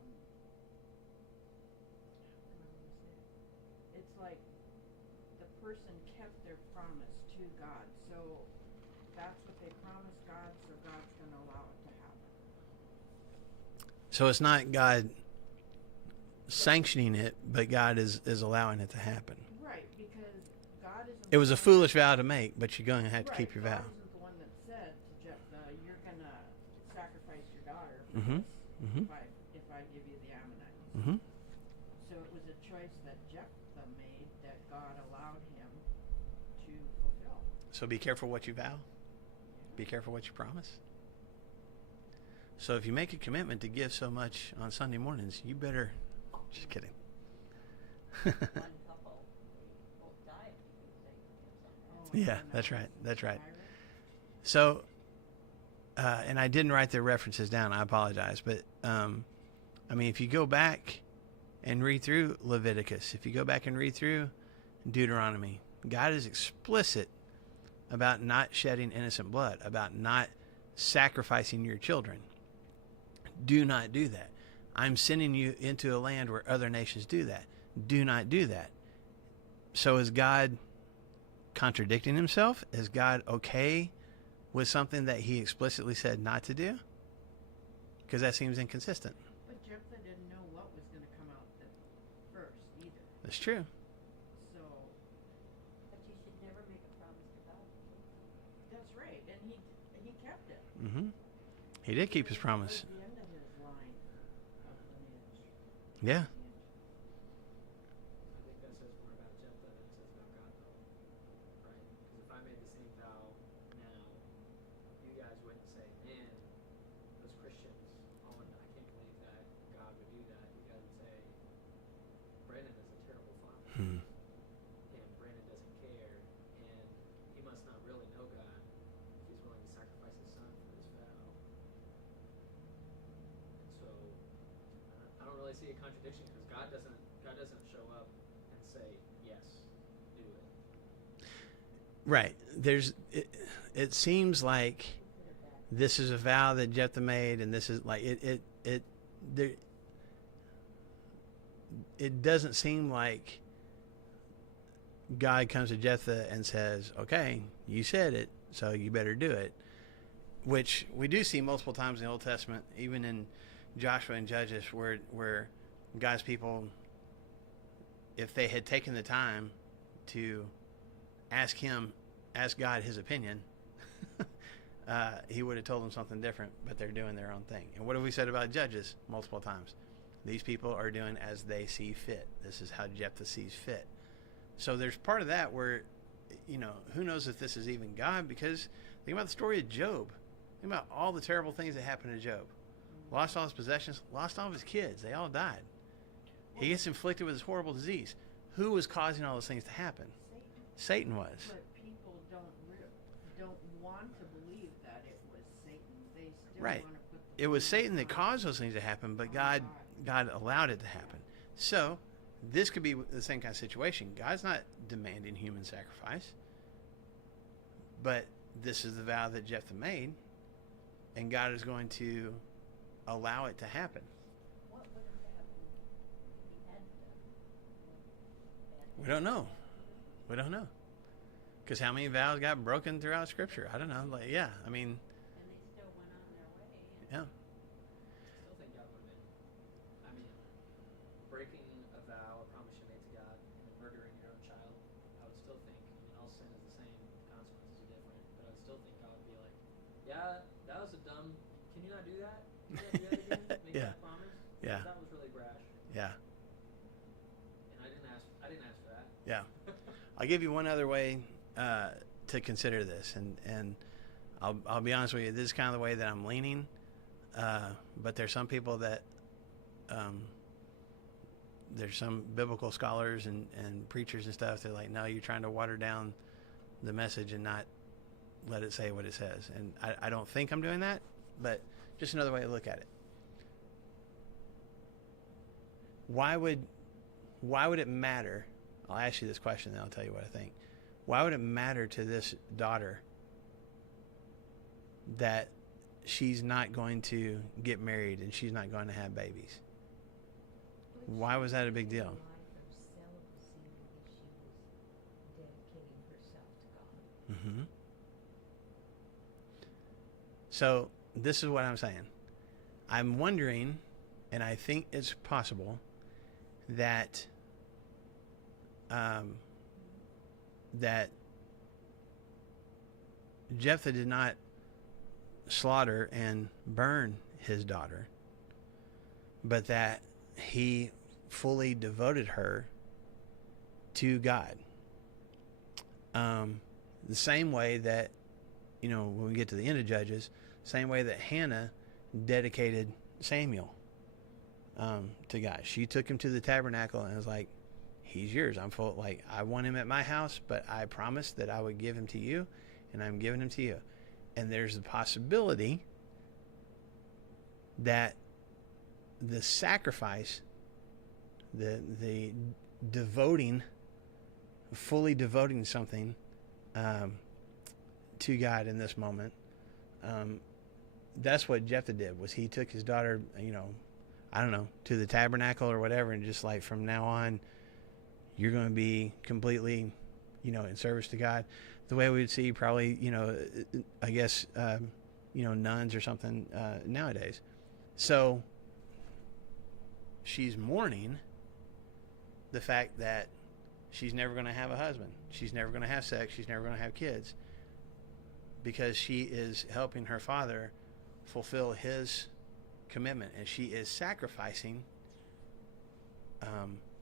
I wanna say it? It's like the person kept their promise to God, so that's what they promised God. So God's going to allow it to happen. So it's not God sanctioning it, but God is allowing it to happen. Right, because God isn't. It was a the one- foolish vow to make, but you're going to have to keep your vow. God isn't the one that said to Jephthah, "You're gonna sacrifice your daughter for Mhm, this mhm. if I give you the Ammonites." Mm-hmm. So it was a choice that Jephthah made that God allowed him to fulfill. So be careful what you vow. Be careful what you promise. So if you make a commitment to give so much on Sunday mornings, you better. Just kidding. One couple, they both died because they did something. Yeah, that's right. That's right. So, and I didn't write the references down. I apologize. But, I mean, if you go back and read through Leviticus, if you go back and read through Deuteronomy, God is explicit about not shedding innocent blood, about not sacrificing your children. Do not do that. I'm sending you into a land where other nations do that. Do not do that. So is God contradicting himself? Is God okay with something that he explicitly said not to do? Because that seems inconsistent. But Jephthah didn't know what was going to come out first either. That's true. So But you should never make a promise to God. that's right, and he kept it. Mm-hmm. He did keep his promise. Towards the end of his line of lineage. Yeah. I think that says more about Jephthah than it says about God, though. Right? Because if I made the same vow now, you guys wouldn't say, man, those Christians, I can't believe that God would do that. You guys would say, Brandon is a terrible father. Hmm. And Brandon doesn't care. And he must not really know God if he's willing to sacrifice his son for this vow. And so, I don't really see a contradiction because God doesn't show up and say, yes, do it. Right. It seems like this is a vow that Jephthah made, and this is like it doesn't seem like God comes to Jephthah and says, okay, you said it, so you better do it. Which we do see multiple times in the Old Testament, even in Joshua and Judges, where God's people, if they had taken the time to ask God his opinion, he would have told them something different, but they're doing their own thing. And what have we said about judges multiple times? These people are doing as they see fit. This is how Jephthah sees fit. So there's part of that where, who knows if this is even God, because think about the story of Job. Think about all the terrible things that happened to Job. Lost all his possessions, lost all of his kids. They all died. He gets inflicted with this horrible disease. Who was causing all those things to happen? Satan was. But people don't want to believe that it was Satan. They still Right. want to put the It was blame Satan that on- caused those things to happen, but on God allowed it to happen. So this could be the same kind of situation. God's not demanding human sacrifice, but this is the vow that Jephthah made, and God is going to allow it to happen. What would have happened if he hadn't done it? We don't know. We don't know. Because how many vows got broken throughout Scripture? I don't know. And they still went on their way. Yeah. I still think God would have been. I mean, breaking a vow, a promise you made to God, and then murdering your own child. I would still think. All sin is the same. The consequences are different. But I would still think God would be like, "Yeah, that was a dumb. Can you not do that? Can you not do that again? Make Yeah. that promise. Yeah. That was really brash." Yeah. And I didn't ask for that. Yeah. I'll give you one other way to consider this, and I'll be honest with you. This is kind of the way that I'm leaning, but there's some people that there's some biblical scholars and preachers and stuff. They're like, no, you're trying to water down the message and not let it say what it says. And I don't think I'm doing that, but just another way to look at it. Why would it matter? I'll ask you this question, then I'll tell you what I think. Why would it matter to this daughter that she's not going to get married and she's not going to have babies? Why was that a big deal? Mm-hmm. So this is what I'm saying. I'm wondering, and I think it's possible, that that Jephthah did not slaughter and burn his daughter, but that he fully devoted her to God. The same way that, when we get to the end of Judges, same way that Hannah dedicated Samuel to God. She took him to the tabernacle and was like, he's yours. I want him at my house, but I promised that I would give him to you, and I'm giving him to you. And there's the possibility that the sacrifice, the fully devoting something to God in this moment, that's what Jephthah did. Was he took his daughter, to the tabernacle or whatever, and just like, from now on, you're going to be completely, in service to God. The way we would see probably, I guess, nuns or something nowadays. So she's mourning the fact that she's never going to have a husband. She's never going to have sex. She's never going to have kids, because she is helping her father fulfill his commitment, and she is sacrificing.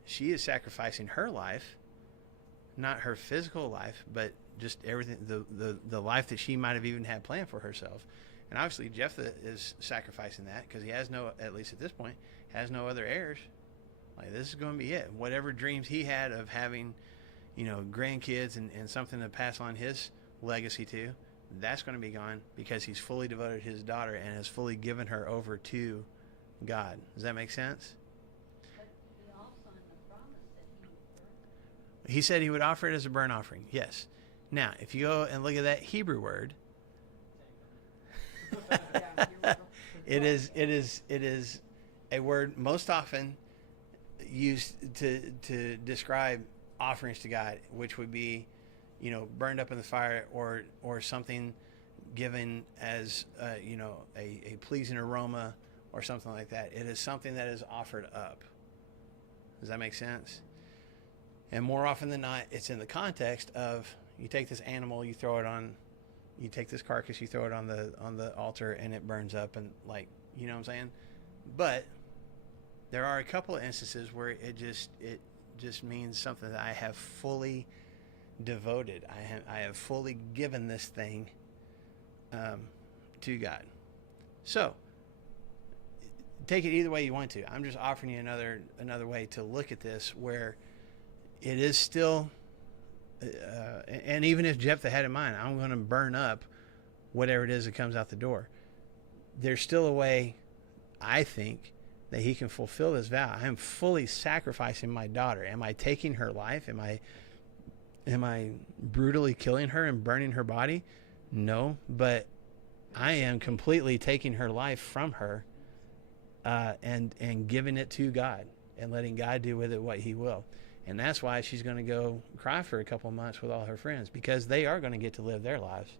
She is sacrificing her life, not her physical life, but just everything, the life that she might have even had planned for herself. And obviously Jephthah is sacrificing that, because he has no, at least at this point, has no other heirs. Like, this is going to be it. Whatever dreams he had of having, grandkids and something to pass on his legacy to, that's going to be gone, because he's fully devoted his daughter and has fully given her over to God. Does that make sense? But he also in the promise that he would burn it. He said he would offer it as a burnt offering. Yes. Now, if you go and look at that Hebrew word, it is a word most often used to describe offerings to God, which would be, burned up in the fire, or something given as a pleasing aroma or something like that. It is something that is offered up. Does that make sense? And more often than not, it's in the context of, you take this animal, you throw it on you take this carcass, you throw it on the altar, and it burns up, and like, you know what I'm saying? But there are a couple of instances where it just means something that I have fully devoted. I have fully given this thing to God. So take it either way you want to. I'm just offering you another way to look at this, where it is still, and even if Jephthah had in mind, I'm going to burn up whatever it is that comes out the door, there's still a way, I think, that he can fulfill this vow. I am fully sacrificing my daughter. Am I taking her life? Am I brutally killing her and burning her body? No, but I am completely taking her life from her, and giving it to God and letting God do with it what he will. And that's why she's going to go cry for a couple of months with all her friends, because they are going to get to live their lives.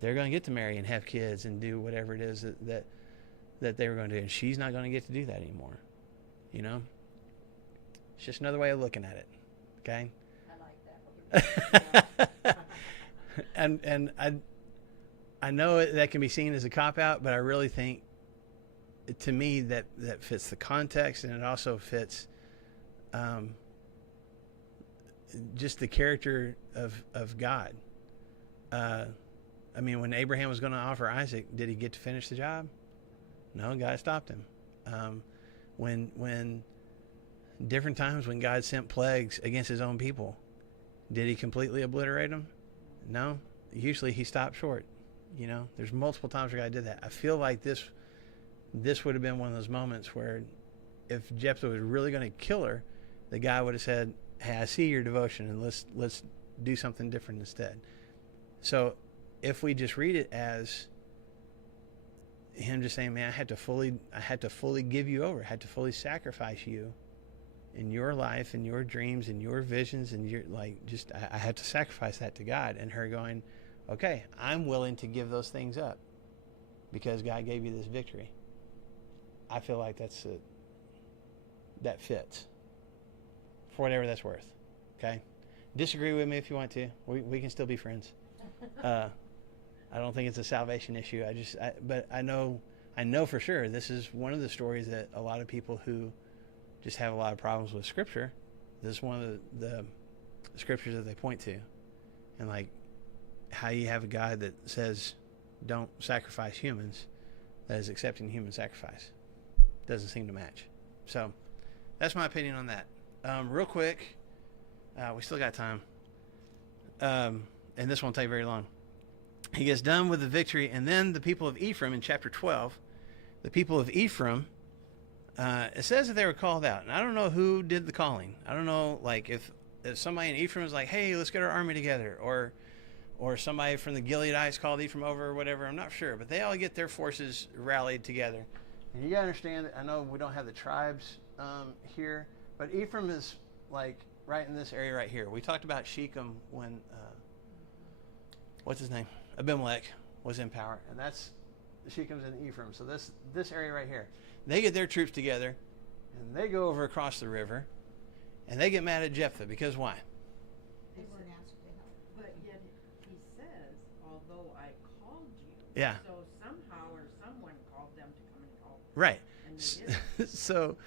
They're going to get to marry and have kids and do whatever it is that they were going to do. And she's not going to get to do that anymore. You know? It's just another way of looking at it. Okay? I like that. And I know that can be seen as a cop-out, but I really think, to me, that fits the context, and it also fits just the character of God. I mean, when Abraham was going to offer Isaac, did he get to finish the job? No, God stopped him. When different times when God sent plagues against his own people, did he completely obliterate them? No. Usually he stopped short. You know, there's multiple times where God did that. I feel like this would have been one of those moments where if Jephthah was really going to kill her, the guy would have said, hey, I see your devotion, and let's do something different instead. So if we just read it as him just saying, man, I had to fully give you over. I had to fully sacrifice you in your life, in your dreams, in your visions, and I had to sacrifice that to God. And her going, okay, I'm willing to give those things up because God gave you this victory. I feel like that fits for whatever that's worth. Okay, disagree with me if you want to. We can still be friends. I don't think it's a salvation issue. But I know for sure this is one of the stories that a lot of people who just have a lot of problems with Scripture, this is one of the scriptures that they point to, and like how you have a God that says don't sacrifice humans, that is accepting human sacrifice. Doesn't seem to match. So that's my opinion on that. Real quick, we still got time, and this won't take very long. He gets done with the victory, and then the people of Ephraim in chapter 12, the people of Ephraim, it says that they were called out. And I don't know who did the calling. I don't know, like, if somebody in Ephraim was like, hey, let's get our army together, or somebody from the Gileadites called Ephraim over or whatever. I'm not sure. But they all get their forces rallied together. And you got to understand, I know we don't have the tribes here, but Ephraim is, like, right in this area right here. We talked about Shechem when, what's his name? Abimelech was in power. And that's Shechem's in Ephraim. So this area right here. They get their troops together, and they go over across the river, and they get mad at Jephthah. Because why? They weren't asked to help. But yet he says, although I called you. Yeah. So somehow or someone called them to come and help. Right. And they didn't. So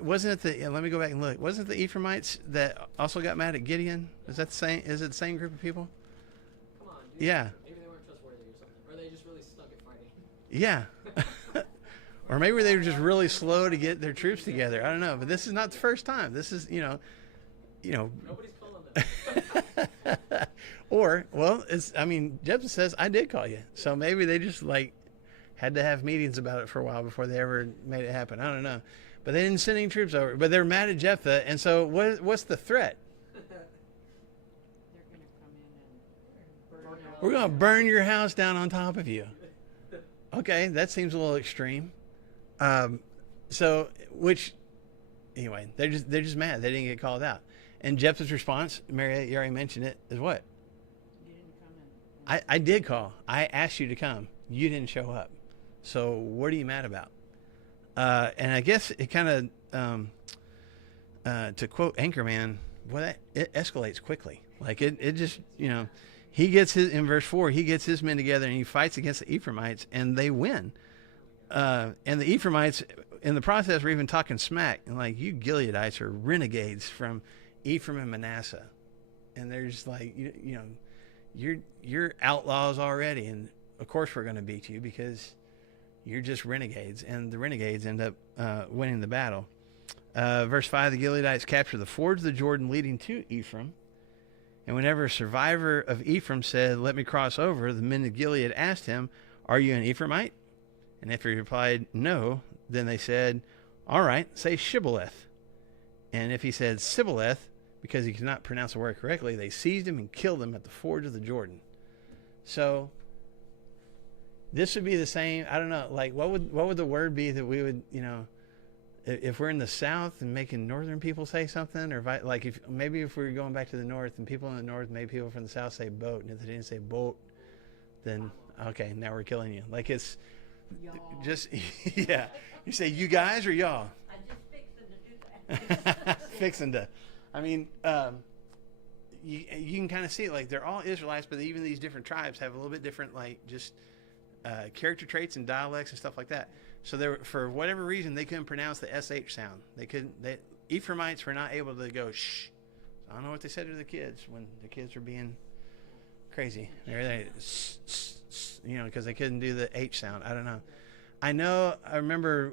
wasn't it let me go back and look. Wasn't it the Ephraimites that also got mad at Gideon? Is that the same? Is it the same group of people? Come on, dude. Yeah. Maybe they weren't trustworthy or something. Or they just really stunk at fighting. Yeah. Or maybe they were just really slow to get their troops together. I don't know. But this is not the first time. This is, Nobody's calling them. Or, well, Jephthah says, I did call you. So maybe they just, had to have meetings about it for a while before they ever made it happen. I don't know. But they didn't send any troops over. But they're mad at Jephthah. And so what's the threat? They're going to come in and burn out. We're going to burn your house down on top of you. Okay, that seems a little extreme. Anyway, they're just mad. They didn't get called out. And Jephthah's response, Mary, you already mentioned it, is what? You didn't come in. I did call. I asked you to come. You didn't show up. So what are you mad about? And I guess it kind of, to quote Anchorman, it escalates quickly. Like it just, he gets his, in verse 4, he gets his men together and he fights against the Ephraimites and they win. And the Ephraimites, in the process, were even talking smack. And like, you Gileadites are renegades from Ephraim and Manasseh. And there's like, you know, you're outlaws already. And of course we're going to beat you because you're just renegades. And the renegades end up winning the battle. Verse 5, the Gileadites capture the fords of the Jordan leading to Ephraim. And whenever a survivor of Ephraim said, let me cross over, the men of Gilead asked him, are you an Ephraimite? And if he replied, no, then they said, all right, say Shibboleth. And if he said Sibboleth, because he could not pronounce the word correctly, they seized him and killed him at the fords of the Jordan. So this would be the same. I don't know, like what would the word be that we would, you know, if we're in the South and making Northern people say something, or like if we were going back to the North and people in the North made people from the South say boat, and if they didn't say boat, then okay, now we're killing you. Like it's Y'all. just yeah. You say you guys or y'all? I'm just fixing to do that. Fixing to. I mean, you can kind of see it, like they're all Israelites, but even these different tribes have a little bit different, like just character traits and dialects and stuff like that. So there, for whatever reason, they couldn't pronounce the sh sound. Ephraimites were not able to go shh. I don't know what they said to the kids when the kids were being crazy. They you know, because they couldn't do the h sound. I don't know. I remember,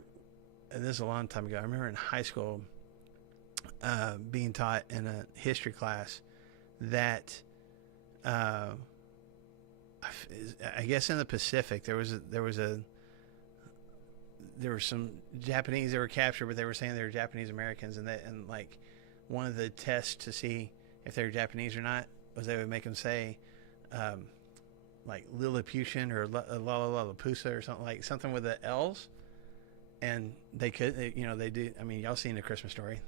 this is a long time ago. I remember in high school being taught in a history class that I guess in the Pacific there were some Japanese that were captured, but they were saying they were Japanese Americans, and like one of the tests to see if they were Japanese or not was they would make them say like Lilliputian or Lalalapusa or something with the L's, and they do. I mean, y'all seen the Christmas Story?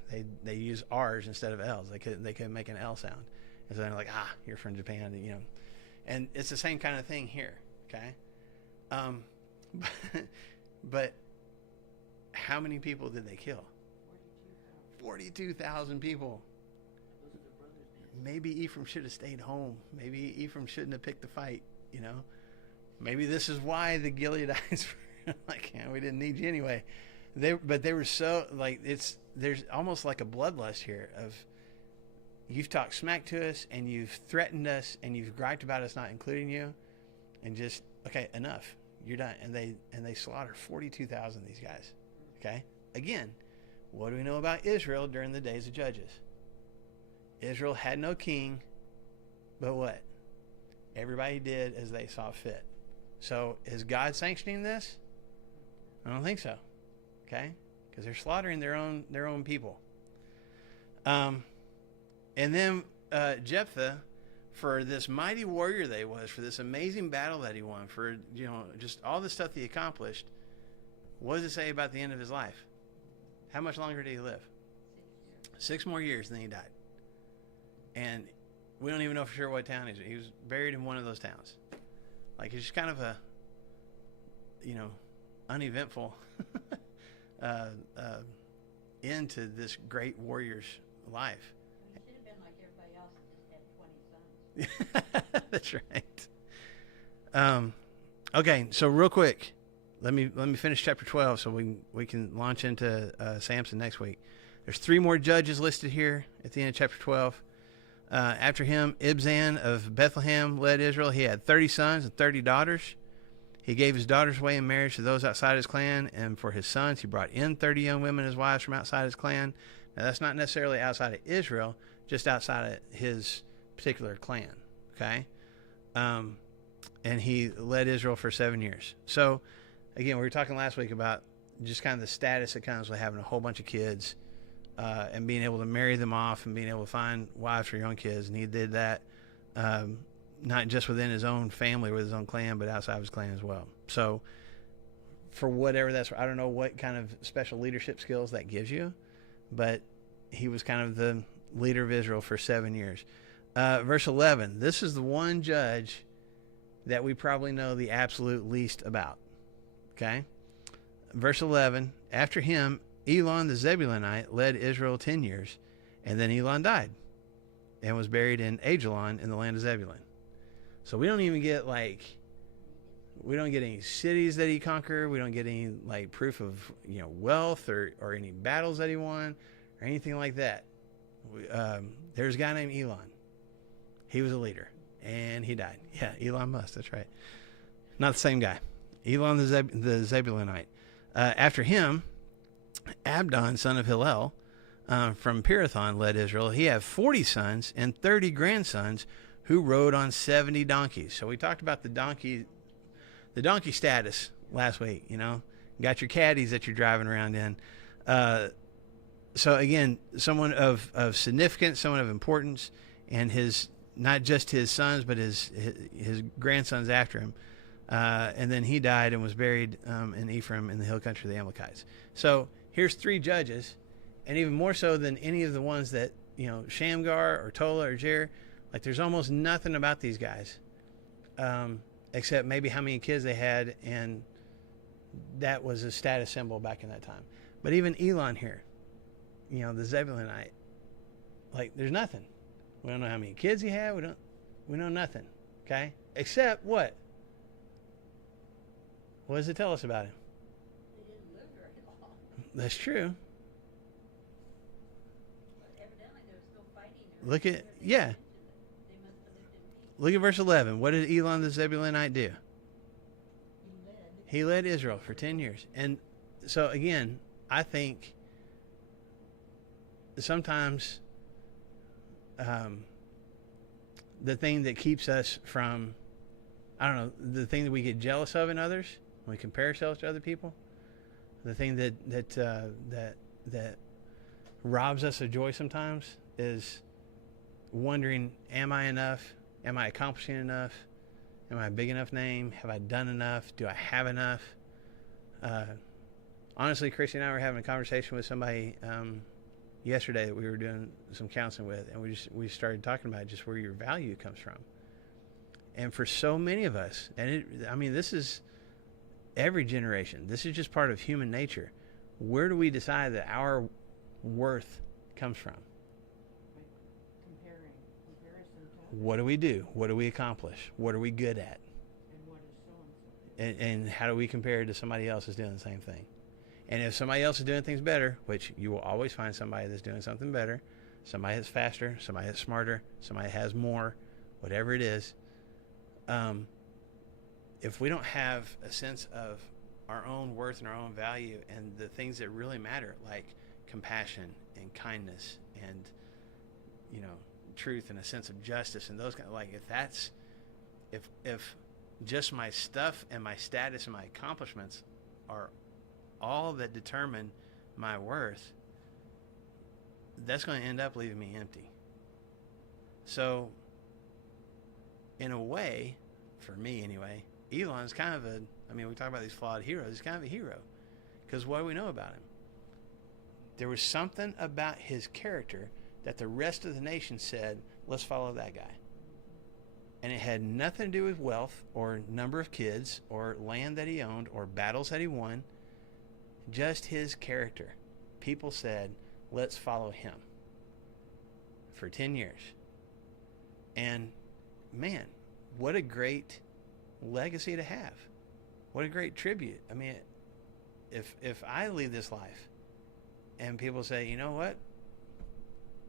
They use R's instead of L's. They couldn't make an L sound, and so they're like, you're from Japan, you know. And it's the same kind of thing here, okay? But how many people did they kill? 42,000 people. Maybe Ephraim should have stayed home. Maybe Ephraim shouldn't have picked the fight, you know? Maybe this is why the Gileadites were like, we didn't need you anyway. But they were so, like, there's almost like a bloodlust here of, you've talked smack to us, and you've threatened us, and you've griped about us not including you, and just, okay, enough. You're done. And they slaughtered 42,000 of these guys. Okay? Again, what do we know about Israel during the days of Judges? Israel had no king, but what? Everybody did as they saw fit. So is God sanctioning this? I don't think so. Okay? Because they're slaughtering their own people. And then Jephthah, for this mighty warrior that he was, for this amazing battle that he won, for, you know, just all the stuff that he accomplished, what does it say about the end of his life? How much longer did he live? 6 more years, and then he died. And we don't even know for sure what town he was buried in one of those towns. Like, it's just kind of a, you know, uneventful end to this great warrior's life. It should have been like everybody else that just had 20 sons. That's right. Okay, so real quick, let me finish chapter 12 so we can launch into Samson next week. There's 3 more judges listed here at the end of chapter 12. After him, Ibzan of Bethlehem led Israel. He had 30 sons and 30 daughters. He gave his daughters away in marriage to those outside his clan, and for his sons, he brought in 30 young women as wives from outside his clan. Now, that's not necessarily outside of Israel, just outside of his particular clan, okay? And he led Israel for 7 years. So, again, we were talking last week about just kind of the status that comes with having a whole bunch of kids and being able to marry them off and being able to find wives for your own kids. And he did that not just within his own family, with his own clan, but outside of his clan as well. So for whatever that's, I don't know what kind of special leadership skills that gives you, but he was kind of the leader of Israel for 7 years. Verse 11, this is the one judge that we probably know the absolute least about. Okay? Verse 11, after him, Elon the Zebulunite led Israel 10 years, and then Elon died and was buried in Ajalon in the land of Zebulun. So we don't even get like, we don't get any cities that he conquered. We don't get any like proof of, you know, wealth or any battles that he won or anything like that. There's a guy named Elon. He was a leader and he died. Yeah, Elon Musk. That's right. Not the same guy. Elon the Zebulunite. After him, Abdon, son of Hillel, from Pirathon, led Israel. He had 40 sons and 30 grandsons who rode on 70 donkeys. So we talked about the donkey status last week. You know, you got your caddies that you're driving around in. So again, someone of significance, someone of importance, and his, not just his sons, but his grandsons after him. And then he died and was buried in Ephraim in the hill country of the Amalekites. So here's 3 judges, and even more so than any of the ones that, you know, Shamgar or Tola or Jer. Like, there's almost nothing about these guys, except maybe how many kids they had, and that was a status symbol back in that time. But even Elon here, you know, the Zebulunite, like, there's nothing. We don't know how many kids he had. We know nothing. Okay, except what? What does it tell us about him? They didn't live very long. That's true. But evidently there was no fighting. Look at, yeah. They must have lived in peace. Look at verse 11. What did Elon the Zebulunite do? He led. He led Israel for 10 years. And so, again, I think sometimes the thing that keeps us from, I don't know, the thing that we get jealous of in others, when we compare ourselves to other people, the thing that robs us of joy sometimes is wondering, am I enough? Am I accomplishing enough? Am I a big enough name? Have I done enough? Do I have enough? Honestly, Christy and I were having a conversation with somebody yesterday that we were doing some counseling with, and we started talking about just where your value comes from. And for so many of us, and this is every generation. This is just part of human nature. Where do we decide that our worth comes from? Comparison. What do we do? What do we accomplish? What are we good at? And what is so-and-so? And how do we compare to somebody else who's doing the same thing? And if somebody else is doing things better, which you will always find somebody that's doing something better, somebody that's faster, somebody that's smarter, somebody that has more, whatever it is, if we don't have a sense of our own worth and our own value and the things that really matter, like compassion and kindness and, you know, truth and a sense of justice and those kind of, like, if just my stuff and my status and my accomplishments are all that determine my worth, that's going to end up leaving me empty. So in a way, for me anyway, Elon's kind of we talk about these flawed heroes, he's kind of a hero. Because what do we know about him? There was something about his character that the rest of the nation said, let's follow that guy. And it had nothing to do with wealth or number of kids or land that he owned or battles that he won. Just his character. People said, let's follow him. For 10 years. And man, what a great legacy to have. What a great tribute. I mean, if I leave this life and people say, you know what?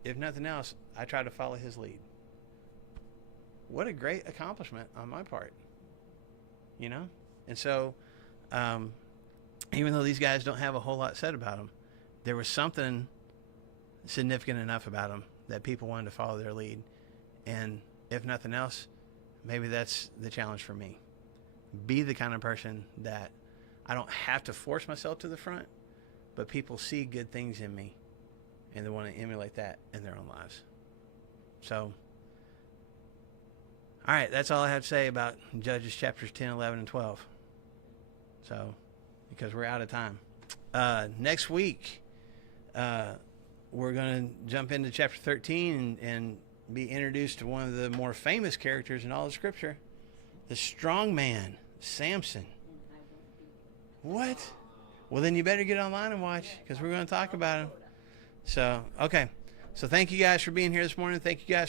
If nothing else, I try to follow his lead. What a great accomplishment on my part. You know? And so, even though these guys don't have a whole lot said about them, there was something significant enough about them that people wanted to follow their lead. And if nothing else, maybe that's the challenge for me. Be the kind of person that I don't have to force myself to the front, but people see good things in me and they want to emulate that in their own lives. So, all right, that's all I have to say about Judges chapters 10, 11, and 12. So, because we're out of time. Next week, we're going to jump into chapter 13 and be introduced to one of the more famous characters in all of Scripture, the strong man, Samson. What? Well, then you better get online and watch, because we're going to talk about him. So, okay. So thank you guys for being here this morning. Thank you guys